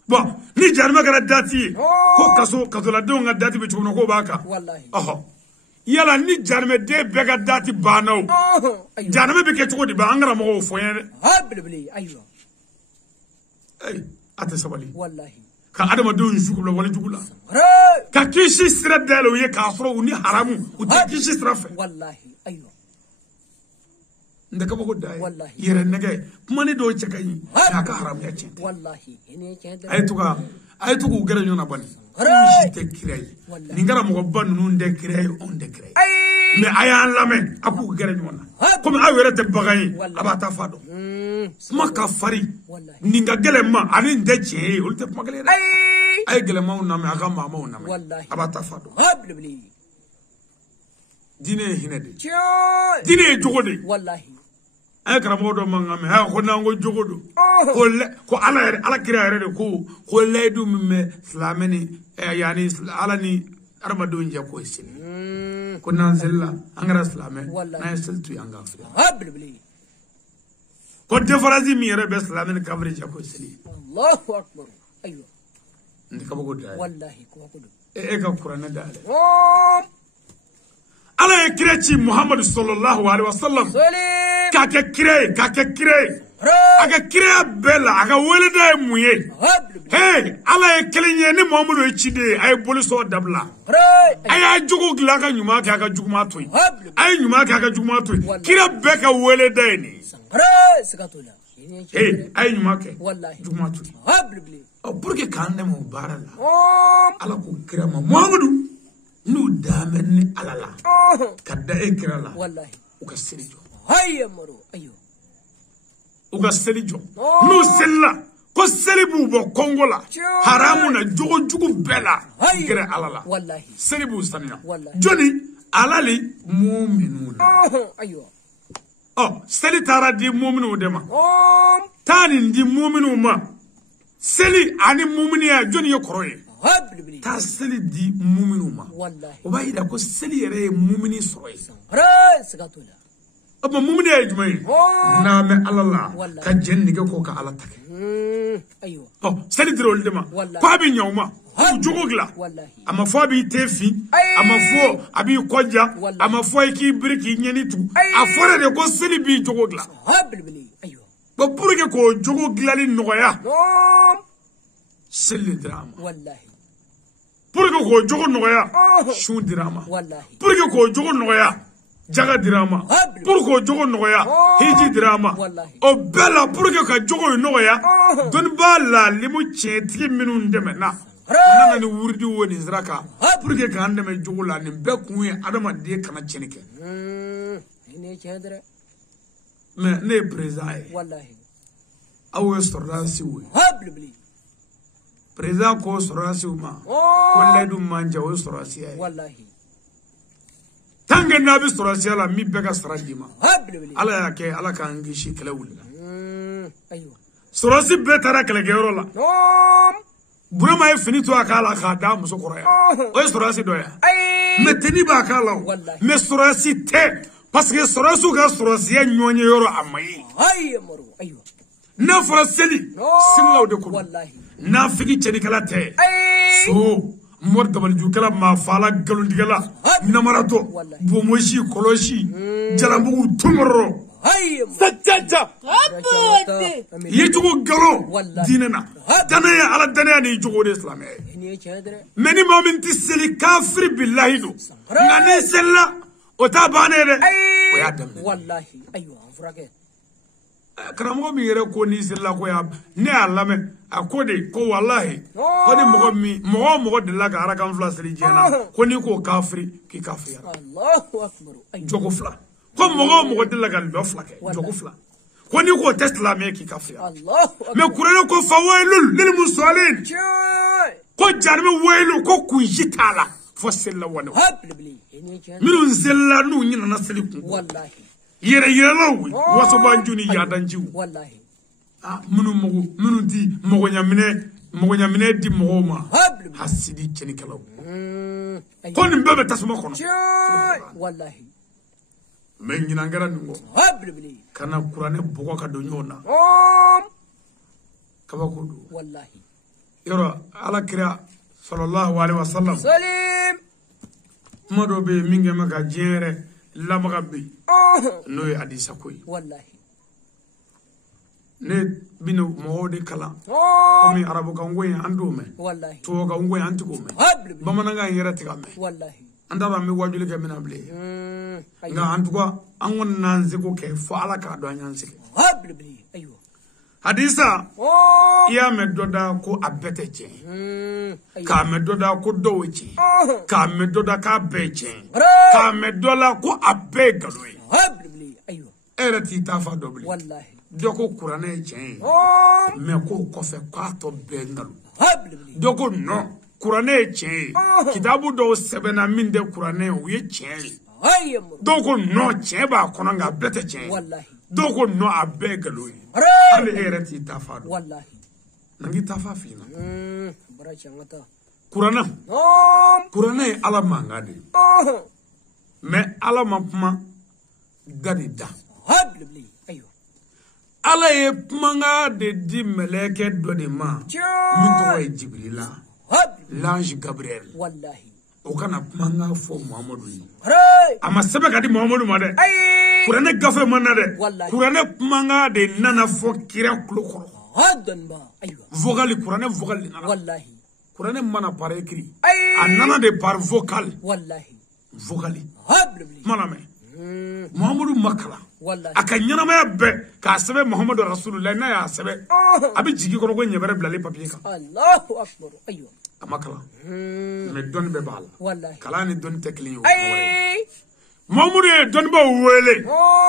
bon ni jarma gara dati ko kaso la do nga dati be chuno ko baka aha yala ni jarme de bega dati banaw jarme be ke chogodi ba angara mo fo yene aywa ay ate sabali wallahi ka adama do yusukula wala jugula ka kishi sira dalo ye ka soro uni haramu u te kishi sira fe wallahi aywa ndaka bako dai yere nege mani do chekayi ka haram ya chente wallahi ene chente ay tuku gere nyona bani te kirai ningara mo banu nde kirai on de kirai me ayan lame aku gere nyona comme awere te bagayi abata fado maka fari ninga gelema ani ndeche ulte magale ay gelema uname aga mama uname abata fado dine hinede dine jogode wallahi ay karamodo mangame ha ko nango jogodo ko ala kira yare ko laydu me islameni yani alani armadu nje ko sin ko nan zella angara islame na seltu yanga afri ko defarazi mi yare be islameni coverage ko sili Allahu akbar aywa ndikabo ko dai wallahi ko ko ka qur'ana dale ala ye kireci Muhammad sallallahu alaihi wasallam kake kire aga kire bella aga weleda muye hey ala ye kelenye ni Muhammad o chide ay poliso dabla ay ajugo glaga nyuma ka aga juguma toy ay nyuma ka aga juguma toy kire beka weleda ni hey ay nyuma ke juguma toy o burke kande mo barala ala ko kire Muhammadu nu damen alala kadda ekrala wallahi uga serijo hayya maro ayo uga serijo nu sella ko seribu bo kongola haramu na jogo jugu bela gere alala wallahi seribu sanina joni alali mu'minuna ayo seli tara di mu'minu dema tani di mu'minu ma seli ani mu'miniya joni yokoroye ta seli di muminuma wallahi ubayida ko seli yere mumini soroy sigatola aba mumini ay jumay na me alala ka jenni ko ka ala take ayo seli dirol dema ko abi nyawma ko jogogla ama fo abi tefi ama fo abi koja ama fo ki birki nyenitu afore de ko seli bi jogogla ayo ba burge ko jogogla li noya seli drama wallahi pour que ko jogo noya shun dirama pour que ko jogo noya jaga dirama pour que jogo noya hiji dirama o bella pour que ka jogo noya don bala limu chetli minun demena nana ni wurdi woni zraka pour que ka andeme jogo la ni be kunye adama de kana chenike ne chedre mais ne président wallahi awe sordansi we habli président ko sorasi uma ko ledu manja o sorasi ay wallahi tange nabi sorasi ala mi bega saradima ala yake ala kan gishi kala wulina aywa sorasi betara kala gero la burama e finito akala khada muso koroya o sorasi doya meteni ba kala me sorasi te parce que sorasu ga sorasi ya nyonye yoro amai ay maro aywa na foraseli sillaw de ko wallahi na figi cheni kala te so mor dabal ju kala ma fala galundigala namarato bomoshi koloshi jarambu tumoro sajjaja yejugo galo dinena danaya ala danaya ni jugo de islam meni mominti seli kafir billahi do ngani sella o tabanere o ya damne wallahi aywa furake karamo mi yere ko ni sella ko ya ne alame akode ko wallahi ko ni mogo de la ka arakan fla seli jena ko ni ko kafiri ki kafiri Allahu akbar jogo fla ko mogo de la ka do fla ke jogo fla ko ni ko test la me ki kafiri Allahu me kurele ko fawailul lil musallin ko jarme wailu ko kujitala fo sella wona minun sella nu nyina na seli ku wallahi yere lawi waso banjuni yadanjiu wallahi munu di mogo nyamine di mogoma hasidi cheni kalaw ko ni bebe tasuma kono wallahi men nyina ngara ngo kana qur'ane bugo ka do nyona kaba ko do wallahi yoro ala kira sallallahu alaihi wasallam salim modo be minge maka jere lamaga be no e hadisa koy wallahi ne bino moode kala komi arabu ka ngoy andume wallahi to ka ngoy antiko me bamana nga yerati ka me wallahi andaba mi wajule ke minable nga antuko angon nanze ko ke fo ala ka do nyanse habli ayo hadisa ya medoda ko abeteche ka medoda ko doweche ka medoda ka beche ka medola ko abegaloy ايوه erati tafa dobli والله doko kurane chen me ko kofe kwato bengalu هبل doko no kurane chen kitabu do sebena minde kurane uye chen هاي doko no chen ba kono nga bete chen والله doko no abegaloy ale erati tafa do والله nangi tafa fina براشا متى kurana kurane ala mangade me ala mapma dadi da هبل بلي ايوه ala ye kumanga de di meleke do de ma min to e jibrila هبل l'ange gabriel والله o kana kumanga fo muhammadu yi هاي ama sebe kadi muhammadu ma de اي kurane gafe manna de Wallahi. kurane kumanga de nana fo kira kulukoro هدن با ايوه vocal kurane vocal nana والله kurane mana par écrit اي anana de par vocal والله vocali هبل بلي mana me muhammadu makala والله aka nyanama be ka sebe muhammadu rasulullah na ya sebe abi jigi kono go nyebere blale papier ka الله اكبر ايوه amakala me don be bala والله kala ni don tekli yo اي muhammadu e don ba wele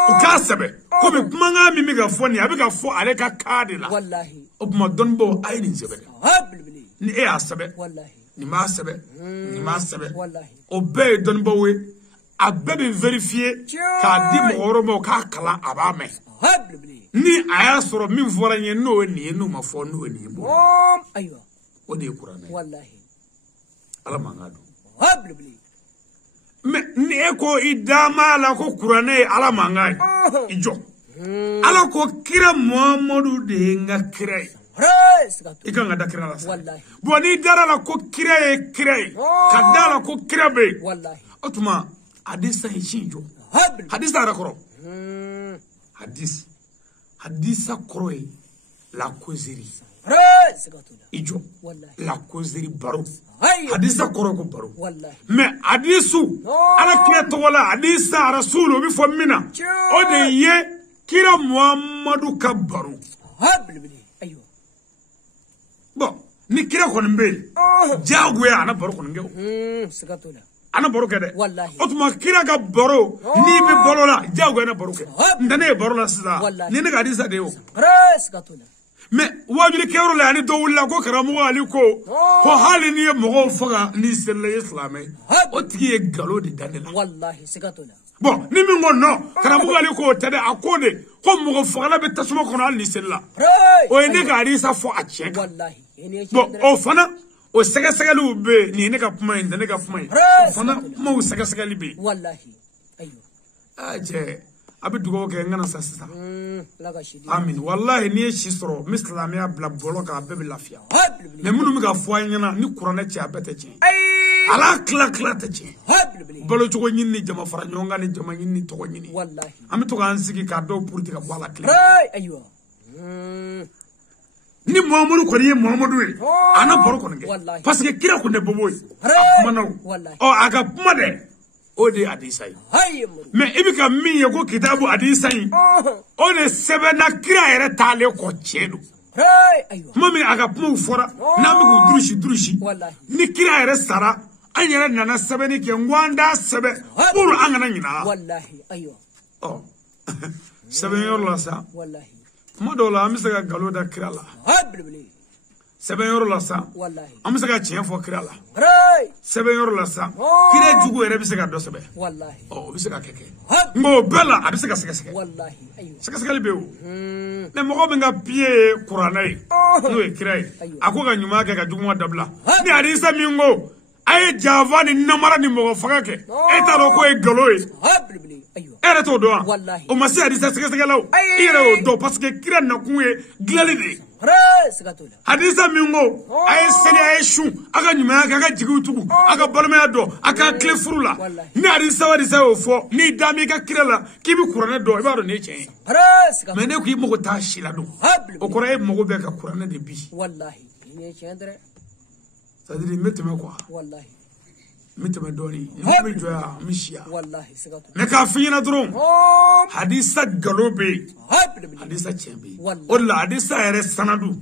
o ka sebe ko be kuma nga mi mi ga fo ni abi ga fo ale ka kade la والله o ma don bo ay ni sebe هبل بلي ni e asebe والله ni ma sebe ni ma sebe والله o be don bo we abe be vérifier ka di mo oro mo ka kala aba me هبل بلي ni aya soro min fora nye no ni no ma fo no ni bo ايوه o de qur'an والله ala mangado هبل بلي me ni e ko idama la ko qur'an ala mangai ijo ala ko kira muhammadu de nga kira راس ikanga da kira la والله bo ni dara la ko kira kadala ko kira be والله otuma hadisa hinjo هبل hadisa ra koro hadisa koro la causerie راس ijo والله la causerie baro هاي hadisa koro ko baro والله mais hadisu ala kira to wala hadisa rasulu bi fo mina o de ye kira muhammadu kabbaru هبل بلي ايوه bon ni kira ko mbe jago ya ana baro ko ngeo سكتولا ana baro ke de والله otuma kira ga baro ni bi baro la jago na baro ke ndane baro la sida Wallahi. ni ne ga hadisa de yo راس سكتولا mais wajuli kero la ni do wulla ko karamu ali ko hali ni mo faga ni sele islamai o tigi e galo di dandela والله سكتولا bon ni min gon no karamu ali ko tade akode ko mo faga be tasuma kono ali sella راي o ne ga hadisa fo a check والله يعني bon o fana o sega segelu be ni ne ka kuma inde ne ka kuma o fana mo sega segeli be والله ايوه aje abi dugo ke ngana sasa لا شديد amin wallahi ni shisro mislamiya bla bolo ka be lafiya هبل بلي mais munu mi ga fo nyana ni qur'ana ci abete ci اي ala kla ta ci هبل بلي balo to nyinni jama fara nyonga ni jama nyinni to nyinni والله ami to kan sigi ka do pour ti ka wala kla راي ايوه ni muhammadu ko ni muhammadu e ana boro ko nge Wallahi. parce que kira ko ne boboy manaw Wallahi. o aga kuma de o de hadisai هاي مرو mais ibika min ye ko kitabu hadisai o de sebena kira yere tale ko chedu راي ايوه mami aga kuma fora na mi ko durushi Wallahi. ni kira yere sara an yere nana sebeni ke ngwanda sebe pour an gana nyina والله ايوه oh seben yor la sa والله kuma do la am se ga galo da kira la هبل بلي seben yor la sa والله am se ga chien fo kira la راي seben yor la sa kira jugu yere bi se ga do sebe والله oh bi se ga keke هبل ngo bela abi se ga sege والله ايوه sege be o ne mo ko be nga pie qur'ana yi no e kira yi ako ga nyuma ke ga jugu ma dabla ni hadisa mingo ay javani namara ni mo faga ke eta ro ko e galo yi هبل بلي ايوه ere to do Wallahi. o masi hadisa sege law Ay. ire o do parce que kira na kuwe glali de راي سكتولا hadisa mingo ay sene ay shu aga nyuma ke aga jigu tugu aga balma do aga kle furula Wallahi. ni hadisa o fo ni dami ka kira la ki bi qur'ana do e ba do ne chen راي سكتولا mais ne ku mo ko ta shila do هبل o بلي kora e mo ko be ka qur'ana de bi والله يعني شندره c'est à dire mettre quoi والله متمدوني مجوا مشيا والله سكتوا مكافينا درون حديثة قلوبي حديثة تشمبي ولا حديثة يرس سندو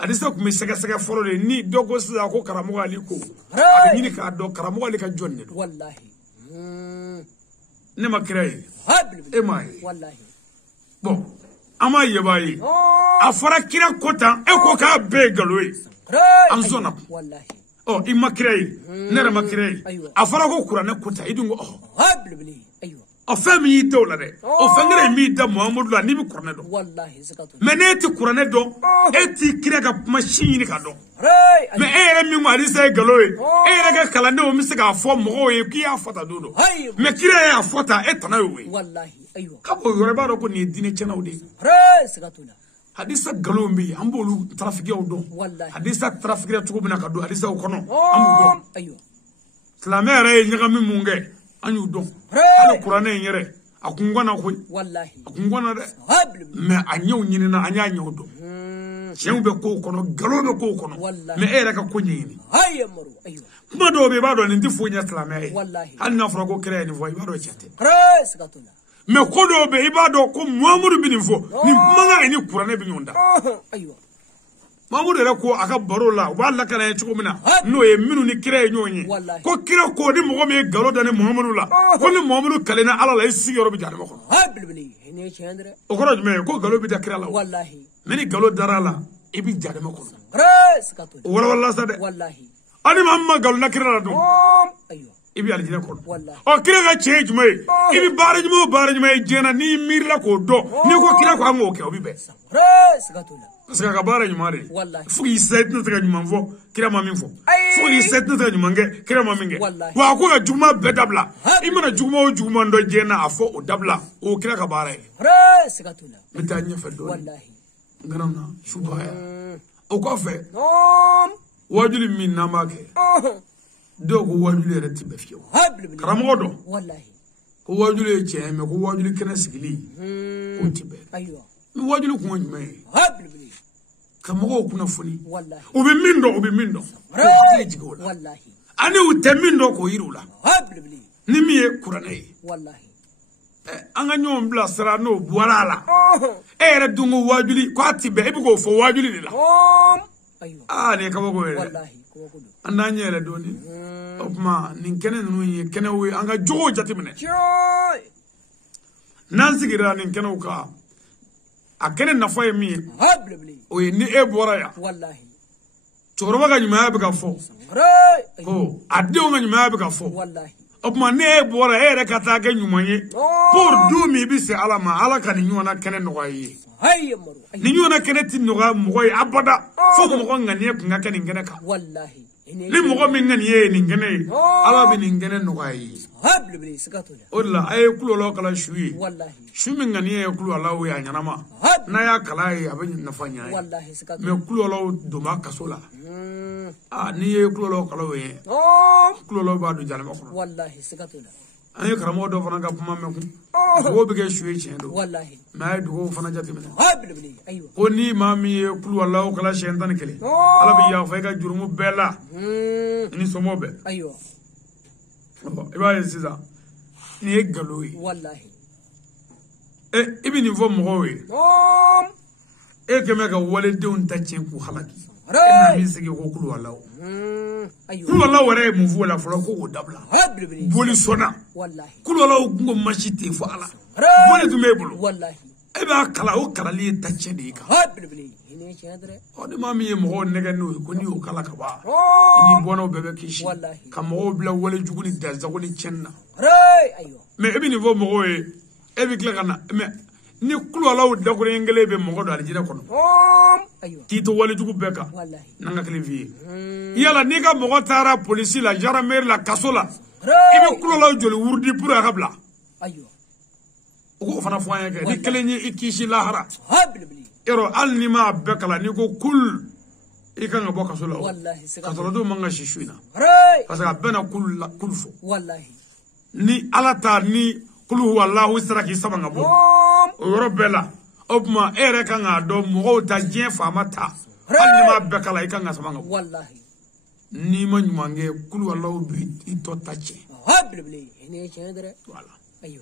حديثة كم سكسك فرولي ني دوغو سلاكو كرامو عليكو أبني كادو كرامو عليك جون والله نما كراي إماي والله بو أما يباي أفرا كنا كوتا إكو كابي قلوي أنزونا والله oh imma kirei nere ma kirei afara ko kurane kuta idungo oh habli aywa afami yitola de o fangere mi da muhammadu la ni bi kurane do wallahi zakatu meneti kurane do eti kirega machine ka do me ere mi ma dise galoe ere ga kala ne o mi se ga fo mo e ki afota do do me kirei afota etana we wallahi aywa kabo yore ba do ko ni dine chena udi zakatu la hadisa galombi ambolu trafique odo hadisa trafique tukubina kadu hadisa okono amudo ayo tlamere nyagami munge anyudo ala qur'ane nyere akungwana ko wallahi akungwana de me anyew nyinina anya nyodo chembe ko kono galobe ko kono me era ka ko nyini hayamru ayo mado be bado ni ndifunya tlamere wallahi hanna fura ko kire ni voy bado chete sakatuna me kodo be ibado ko muhammadu bin fo ni manga ni qur'ane bi nyonda aywa mamudu re ko aka baro la wala kana chuko mina no ye minu ni kire nyonyi ko kire ko di mo me galo dane muhammadu la ko ni muhammadu kalena ala la isi yoro bi jare ko habli ni chendre o ko me ko galo bi da kire la wallahi meni galo darala ibi jare ko sakatu wala sade wallahi ani mamma galo na kire la do aywa ibi aljina ko wallahi o kire ga change me ibi baraj me jena ni mirla ko do ni ko kire ko amo ke obi be sakatu parce que kabara nyumare wallahi fugi set no tega nyumam fo kira mamin fo fugi set no tega nyumange kira maminge wa ko ga juma be dabla imana juma o juma ndo jena afo o dabla o kira kabara sakatu la mitanya fa do wallahi nganamna shubaya o ko fe wajuli min namake do ko wajuli re tibe fiyo karamo do wallahi ko wajuli cheme ko wajuli kana sigili o tibe aywa mi wajuli ko nyume kamogo kuna funi wallahi ubi mindo wallahi ani utemindo ko irula habli ni miye kurane wallahi anga nyom bla sara no buarala ere dungu wajuli ko atibe e bigo fo wajuli la aywa ne kamogo wele wallahi ko ko andanye le doni opma nin kene nu yi kene we anga jogo jatimene nan sigira nin kene ka akene nafa ye mi habli o ni e bora ya wallahi choroba ga nyuma be ka fo ko adew ga nyuma be ka fo wallahi opma ne e bora e re kata ga nyuma ye pour du mi bi se ala ma ala kan nyona kene no yi hayamru ni nyona kene tin no ga mo yi abada fo ko mo ngani e kunga kene ngene ka wallahi li mo ko min ngani ye ni ngene ala bi ni ngene no yi habli sakatu la olla ay kulo lo kala shuyi wallahi shumi ngani ye kulo ala wo ya nyana na ya kala yi abin na fanya wallahi sakatu me kulo lo do ma kasola ni ye kulo lo kala we kulo lo ba do jale ma ko wallahi sakatu la ay karamo do fana ga kuma me ko wo bige shuyi chen do wallahi ma do fana jati me habli aywa ko ni mami ye kulo Allah kala shen tan kele ala bi ya fa ga jurumu bela ni somo be aywa iba yesiza ni e galoyi wallahi ibi ni fo mo we e keme ka wale de un tacen ku halaki na mi sigi ko kulu Allah aywa kulu Allah ware mu fu la folo ko dabla habli boli sona wallahi kulu Allah ngo machite fo ala boli du mebulu wallahi e ba kala o kala li tacen de ka habli ni chendre o de mami mo nega no ko ni o kala ka ba ni bono bebe kishi ka mo bla wale juguni da zakoni chenna aywa me ebi ni fo mo we ebi kla kana me ni kulo law da ko ngele be mo do aljina kono aywa tito wale jugu beka wallahi nanga kle vie yala ni ka mo tara police la jaramer la kasola ibi kulo law joli wurdi pour akabla aywa ko fana fo ayake ni klenyi ikishi lahara habli ero alnima bekala ni ko kul ikanga boka sola wallahi kasola do manga shishuina parce que bena kul fo wallahi ni alata ni kul huwa allah saraki sabanga bo yoro bela opma ere kanga do mo ta jien famata alnima bekala ikanga sabanga wallahi ni ma ɲumankɛ kulu alaw bi I tɔ ta cɛ voilà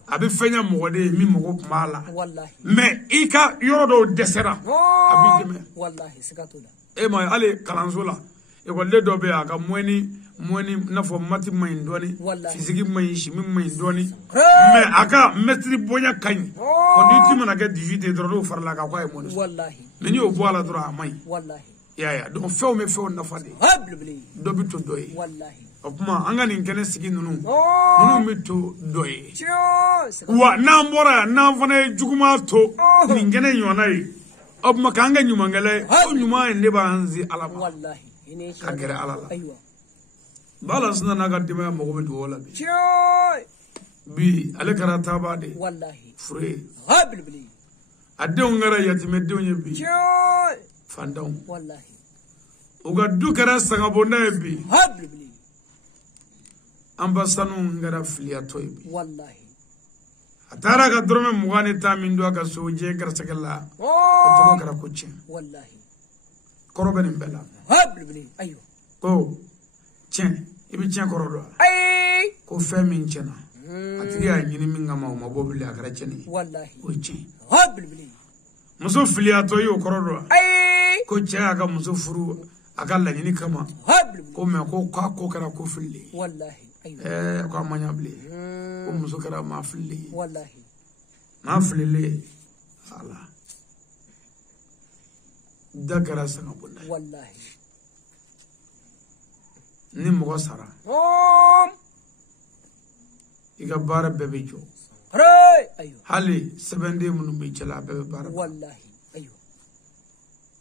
a bɛ fɛn ɲɛ mɔgɔ de ye min mago tun b'a la mais I ka yɔrɔ dɔw dɛsɛra a b'i dɛmɛ e ma hali kalanso la ekɔliden dɔ bɛ yen a ka moyenne n'a fɔ mati ma ɲi dɔɔni physique ma ɲi chimie ma ɲi dɔɔni mais a ka maîtrise bonya ka ɲi conduite mana kɛ 18 ye dɔrɔn n'o farala kan k'a ye mɔni sɔrɔ mais n'i y'o bɔ a la dɔrɔn a ma ɲi ya donc fɛnw bɛ fɛnw nafa de dɔ bɛ to dɔ ye o kuma an ka nin kɛnɛ sigi ninnu bɛ to dɔ ye wa n'an bɔra yan n'an fana ye juguman to nin kɛnɛ ɲɔgɔnna ye o kuma k'an kɛ ɲumankɛla ye o ɲuman in de b'an se Ala ma ka gɛrɛ Ala la bala sina n'a ka denbaya mago bɛ dugawu la bi ale kɛra taaba de fure ye a denw kɛra yatimɛdenw ye bi fantanw u ka du kɛra sangabonda ye bi an ba sanu kɛra filiyatɔ ye bi a taara ka dɔrɔmɛ 20 min don a ka so jɛ garisɛgɛ la o tɔgɔ kɛra ko tiɲɛ kɔrɔ bɛ nin bɛɛ la ko tiɲɛ I bɛ tiɲɛ kɔrɔ dɔn ko fɛn min tiɲɛna a tigi y'a ɲini min kama o ma bɔ bilen a kɛra tiɲɛni ye o ye tiɲɛ muso filiyatɔ ye o kɔrɔ dɔn ko cɛ y'a ka muso furu a ka laɲini kama ko mais ko k'a ko kɛra ko fililen ko a ma ɲɛ bilen ko muso kɛra maa fililen ye maa fililen ala da kɛra sangabonda ye ni mɔgɔ sara I ka baara bɛɛ bɛ jɔ hali sɛbɛnden minnu bɛ cɛla a bɛɛ bɛ baara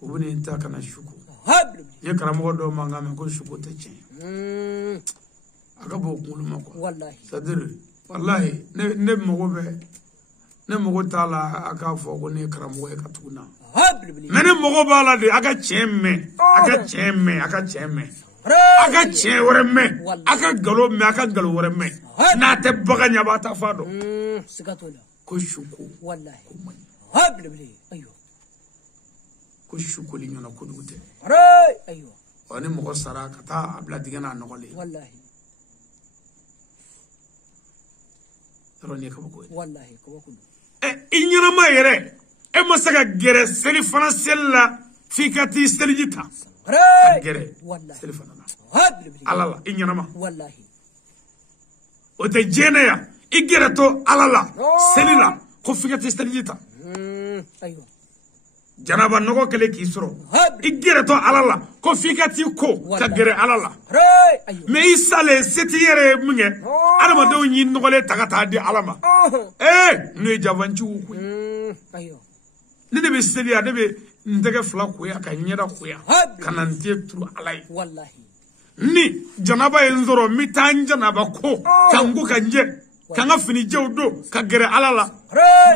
u bɛ nin ta kana suko n ye karamɔgɔ dɔw mankan mɛn ko suko tɛ tiɲɛ a ka bɔ kunkolo ma quoi c'est-à-dire wallahi ne mago t'a la a k'a fɔ ko ne ye karamɔgɔ ye ka tugu na mais ne mago b'a la de a ka tiɲɛ mɛn a ka tiɲɛ mɛn a ka tiɲɛ mɛn a ka tiɲɛ wɛrɛ mɛn a ka nkalon mɛn a ka nkalon wɛrɛ mɛn n'a tɛ bagan ɲɛ b'a ta fa dɔn ko suko ko man ɲi ko sukoli ɲɔgɔnna kojugu tɛ ɔ ni mɔgɔ sara ka taa a bila dingɛ n'a nɔgɔlen yɔrɔ nin ye kabako ye I ɲɛnama yɛrɛ e ma se ka gɛrɛ seli fana seli la f'i ka t'i seliji ta ka gɛrɛ seli fana la Ala la I ɲɛnama o tɛ diɲɛ ya I gɛrɛ to Ala la seli la ko f'i ka t'i seliji ta janaba nɔgɔ kɛlen k'i sɔrɔ I gɛrɛ to Ala la ko f'i ka t'i ko ka gɛrɛ Ala la mais I salen se t'i yɛrɛ ye min kɛ adamadenw y'i nɔgɔlen ta ka taa di Ala ma n'o ye jafanciw koyi ne de bɛ seli yan ne bɛ n tɛgɛ fila koya ka ɲɛda koya ka na n te turu Ala ye ni janaba ye n sɔrɔ n bɛ taa n janaba ko ka n ko ka n jɛ ka n ka finijɛw don ka gɛrɛ Ala la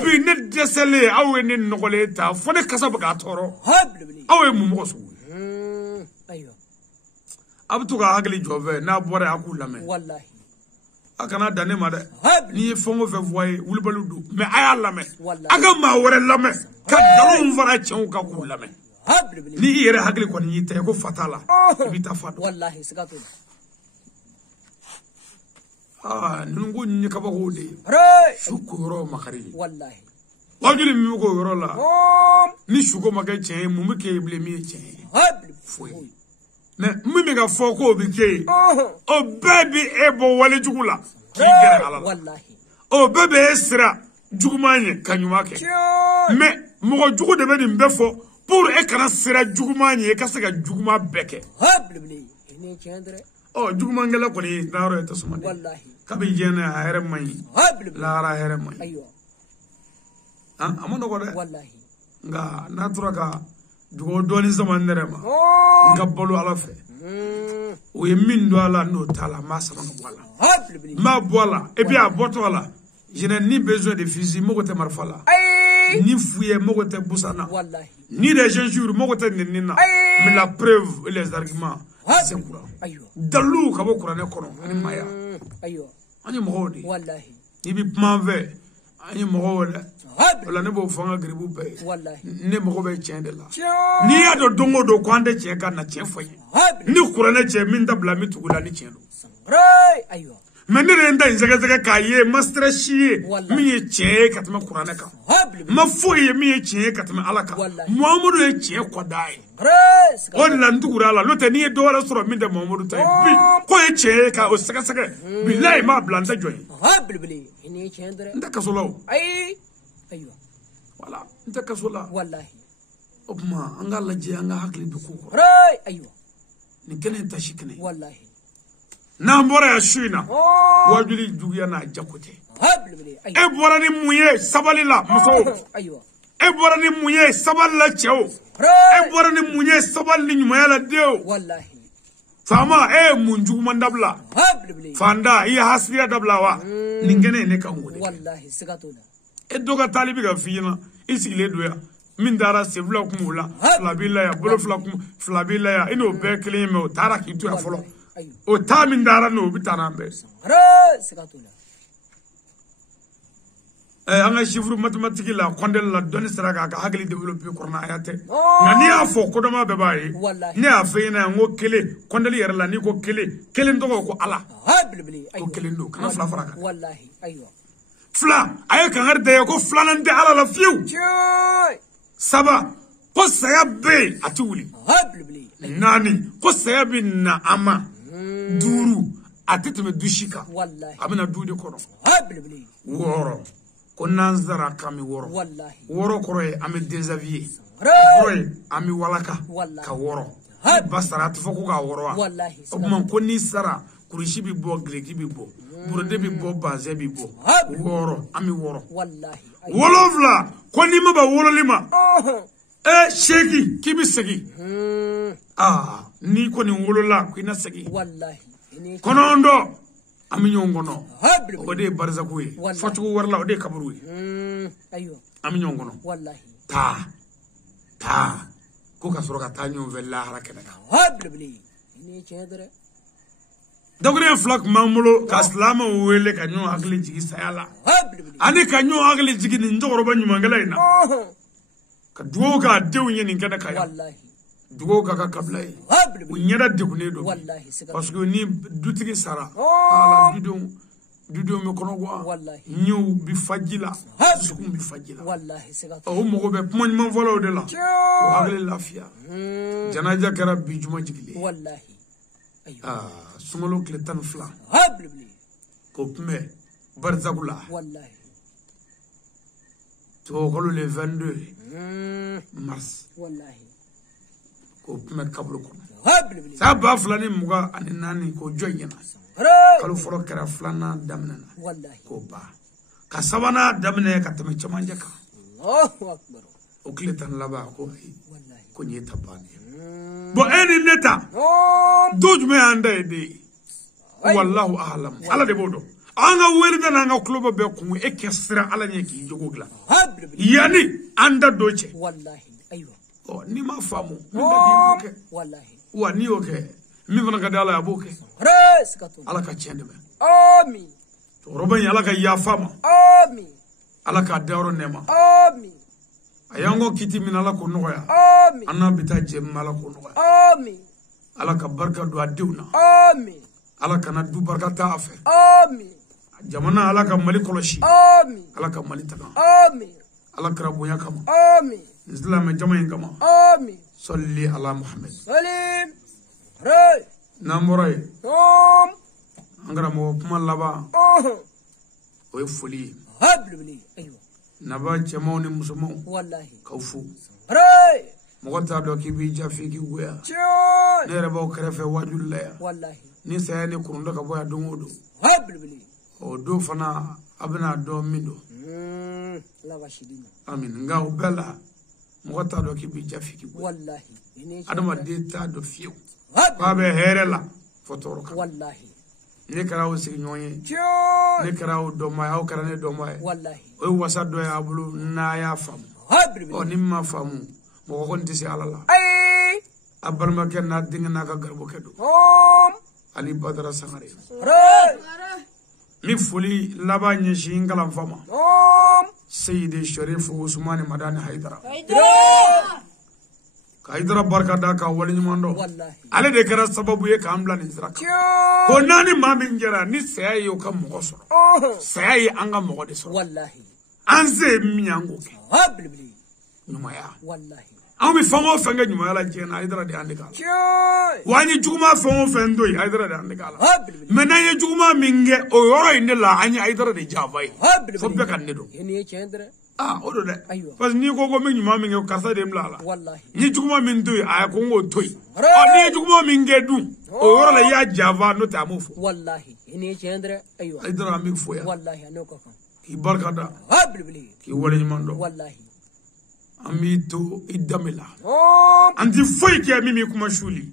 bi ne dɛsɛlen aw ye ne nɔgɔlen ta fo ne kasa bɛ k'a tɔɔrɔ aw ye mun mɔgɔ sugu a bɛ to ka hakili jɔ fɛ n'a bɔra yen a k'u lamɛn a kana dan ne ma dɛ n'i ye fɛn o fɛn fɔ a ye wulibaliw don mais a y'a lamɛn a ka maa wɛrɛ lamɛn ka nkalonw fara cɛw kan k'u lamɛn ni I yɛrɛ hakili kɔni y'i ta ye ko fa t'a la I b'i ta fa dɔn ninnu ko nin ye kabako de ye su ko yɔrɔ makari ye wajuli min bɛ k'o yɔrɔ la ni suko ma kɛ tiɲɛ ye mun bɛ kɛ ye bilen min ye tiɲɛ ye foyi mais min bɛ ka fɔ k'o bɛ kɛ ye o bɛɛ bɛ e bɔ walejugu la k'i gɛrɛ Ala la o bɛɛ bɛ e sira juguman ye ka ɲuman kɛ mais mɔgɔ jugu de bɛ nin bɛɛ fɔ pour e kana sira juguman ye e ka se ka juguman bɛɛ kɛ jugumankɛla kɔni n'ayɔrɔ ye tasuma de kabi diɲɛ a hɛrɛ man ɲi lahara hɛrɛ man ɲi a ma nɔgɔ dɛ nka n'a tora ka dugawu dɔɔni sama n yɛrɛ ma n ka balo Ala fɛ o ye min don a la n'o t'a la n b'a sama ka bɔ a la n b'a bɔ a la et puis a bɔtɔ a la je n'ai ni besoin de fusil mago tɛ marifa la ni fouillé mago tɛ busan na ni des injures mago tɛ nɛni na mais la preuve et les arguments c'est courant dalu ka bɔ kuranɛ kɔnɔ ani maya an ye mɔgɔw de n'i bɛ kuma n fɛ ani mɔgɔ wala wala ne b'o fanga gribu bɛɛ ne mɔgɔ bɛ tiɲɛ de la n'i y'a dɔn don o don ko an tɛ tiɲɛ kan na tiɲɛ fɔ n ye ni kuranɛ cɛ min dabila min tugu la ni tiɲɛ don mais ne de n ta in sɛgɛsɛgɛ k'a ye ma stress ye min ye tiɲɛ ye ka tɛmɛ kuranɛ kan ma foyi ye min ye tiɲɛ ye ka tɛmɛ ala kan Muhamadu ye tiɲɛ kɔda ye o de la n tugura la n'o tɛ n'i ye dɔ wɛrɛ sɔrɔ min tɛ Muhamadu ta ye bi ko ye tiɲɛ ye ka o sɛgɛsɛgɛ bilahi m'a bila n tɛ jɔn ye n tɛ kaso la o voilà n tɛ kaso la o tuma an k'a lajɛ an ka hakili bɛ ko kɔrɔ nin kɛnɛ in tasi kɛnɛ n'an bɔra yan su in na wajuli juguya n'a jako tɛ e bɔra ni mun ye sabali la musow e bɔra ni mun ye sabali la cɛw e bɔra ni mun ye sabali ni ɲumanya la denw faama e ye mun juguman dabila fanda i ye hasidiya dabila wa nin kɛnɛ ye ne kan wele e dɔ ka taali bɛ ka f'i ɲɛna i sigilen don yan min taara sen fila kun b'o la fila b'i la yan bolo fila b'i la yan i n'o bɛɛ kelen ye mɛ o taara k'i to yan fɔlɔ o taa min taara n'o bɛ taa n'an bɛɛ an ka chiffre mathématique la kɔndɛli la dɔnni sera k'a ka hakili développer kɔrɔna tɛ nka n'i y'a fɔ kodɔnma bɛɛ b'a ye ne y'a fɛ ɲɛna yan n ko kelen kɔndɛli yɛrɛ la n'i ko kelen tɔgɔ ko ala ko kelen don kana fila fara kan fila a ye kankari da ye ko filanan tɛ ala la fiyewu saba ko saya bɛ yen a tɛ wuli naani ko saya bɛ na an ma duuru a tɛ tɛmɛ du si kan a bɛna du de kɔnɔ wɔɔrɔ ko nansara kan bɛ wɔɔrɔ wɔɔrɔ kɔrɔ ye an bɛ désavouer kɔrɔ ye an bɛ walaka ka wɔɔrɔ ba sara a tɛ fɔ ko k'a wɔɔrɔ wa o tuma ko n'i sara kurusi bɛ bɔ gileki bɛ bɔ burode bɛ bɔ bazɛn bɛ bɔ wɔɔrɔ an bɛ wɔɔrɔ wolonfila ko n'i ma ban wololi ma seegin k'i bɛ segin n'i kɔni wolola ko i na segin kɔnɔntɔn an bɛ ɲɔgɔn kɔnɔ o de ye barisaku ye fɔcogo wɛrɛ la o de ye kaburu ye an bɛ ɲɔgɔn kɔnɔ taa ko ka sɔrɔ ka taa ɲɔgɔn fɛ lahara kɛnɛ kan dɔgɔnin fila tun b'an bolo ka silamɛw wele ka ɲɔgɔn hakili jigin saya la ani ka ɲɔgɔn hakili jigin nin cɛkɔrɔba ɲumankɛla in na ka dugawu k'a denw ye nin kɛnɛ kan yan dugawu k'a ka kabila ye u ɲɛda degunnen don parce que ni dutigi sara ala dudenw bɛ kɔnɔguwa ɲɛw bɛ faji la dusukun bɛ faji la o mɔgɔ bɛ kuma ɲuman fɔlaw de la o hakili lafiya janaja kɛra bi juma jigilen sunkalo tile 12 k'o kunbɛn barisaku la tubabukalo le 22 mars k'o kunbɛn kaburu kɔnɔ saa 2024 k'o jɔ ɲɛna kalo fɔlɔ kɛra filanan daminɛna k'o ban ka sabanan daminɛ ka tɛmɛ cɛmancɛ kan o tile 10 laban ko ayi ko nin ye ta bannen bon e ni ne ta do jumɛn y'an da ye de ye wallahu alam ala de b'o dɔn an ka wele da n'an ka kuloba bɛɛ kun e kɛ sira ala ɲɛ k'i jogo dilan yanni an da do cɛ n'i ma faamu min bɛ di i b'o kɛ wa n'i y'o kɛ min fana ka di ala ye a b'o kɛ ala ka tiɲɛ dɛmɛ cɛkɔrɔba in ala ka yafa ma ala k'a dayɔrɔ nɛɛma a y'an ko kiti min ala ko nɔgɔya an n'a bɛ taa jɛ min ala ko nɔgɔya ala ka barika don a denw na ala kana du barika ta a fɛ jamana ala ka mali kɔlɔsi ala ka mali taga ala kɛra bonya kama silamɛ jama in kama sɔlili ala muhammed n'an bɔra yen an karamɔgɔ kuma laban o ye foli ye naba cɛmanw ni musomanw k'aw fo mɔgɔ t'a dɔn k'i b'i ja f'i k'i goya ne yɛrɛ b'aw kɛrɛfɛ wajuli la yan ni saya ni kurunda ka bɔ yan don o don o don fana a bɛna dɔn min don amin nka o bɛɛ la mɔgɔ t'a dɔn k'i b'i ja f'i k'i goya adamaden t'a dɔn fiyewu k'a bɛ hɛrɛ la fɔ tɔɔrɔ kan ne kɛra aw sigiɲɔgɔn ye ne kɛra aw dɔnba ye aw kɛra ne dɔnba ye o ye wasa dɔ ye a bolo n'a y'a faamu ni min ma faamu mɔgɔ kɔni tɛ se ala la a balimakɛ n'a denkɛ n'a ka garibokɛ don ali badara sangare min foli laban ɲɛsin n kalanfa ma Sayyidi Sharif Usmani Madani Haidara Haidara barka da ka wali nyumando ale de kara sababu ye ka ambla ni ziraka ko nani mami ngera ni sayi yo ka mogo soro sayi anga mogo de soro wallahi anze miyango ke habli nyumaya wallahi an bi fango fanga nyumaya la jena Haidara de andika wani juguma fango fendo Haidara de andika la menanye juguma minge o yoro inde la anyi Haidara de javai fo be kan ne do eni cendre odo de parce ni ko ko min nyuma minge kasa de mlala wallahi ni juguma min doy ay ko ngo toy ni juguma minge du o yoro la ya java no ta mo fo wallahi eni cendre aywa Haidara mi fo ya wallahi anoko kan ki barka da habli ki wali mando wallahi amito idamela anti foi ke mimi kuma shuli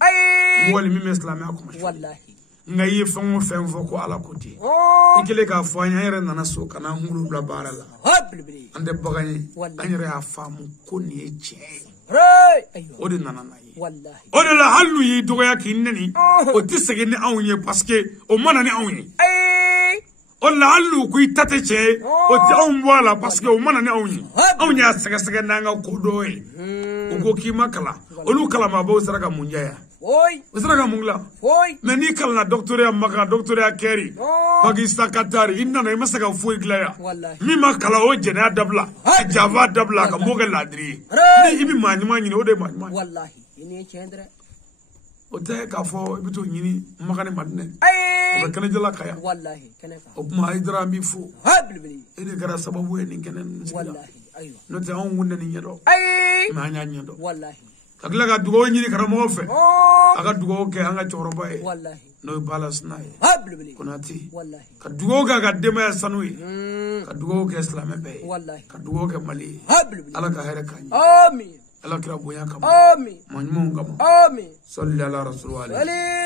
wali mimi islamia kuma shuli wallahi ngayi fango fenfo ko ala koti ikele ka fo anya yere nana so kana hulu bla barala habli ande bagani anyere afamu ko ni eche aywa odi nana nayi wallahi odi la halu yi doya kinni o tisege ni awunye parce que o mana ni awunye o la halu ku itate che o ti awunwala parce que o mana ni awunye sege nanga ko doye o ko ki makala o lu kala ma bo saraka munjaya oy saraka mungla oy meni kala docteur maka docteur keri Pakistan Qatar inna na masaka foi glaya wallahi mi makala o jena dabla java dabla ka moga ladri ni ibi manyuma nyini o de manyuma wallahi eni cendre o te ka fo bito nyini makane madne o kana jala kaya wallahi kanaka o ma Haidara mi fo habli ede gara sababu en kenen wallahi aywa no te on wonne ni nyedo ma nya nyedo wallahi kagla ga dugo nyini karamo fe aga dugo ke anga choroba e wallahi no balance na e habli kunati wallahi ka dugo ga dema sanui ka dugo ke islam be wallahi ka dugo ke mali habli ala ka here kanyi amin ala kira boya kam amin manmo ngam amin sallallahu alaihi wa sallam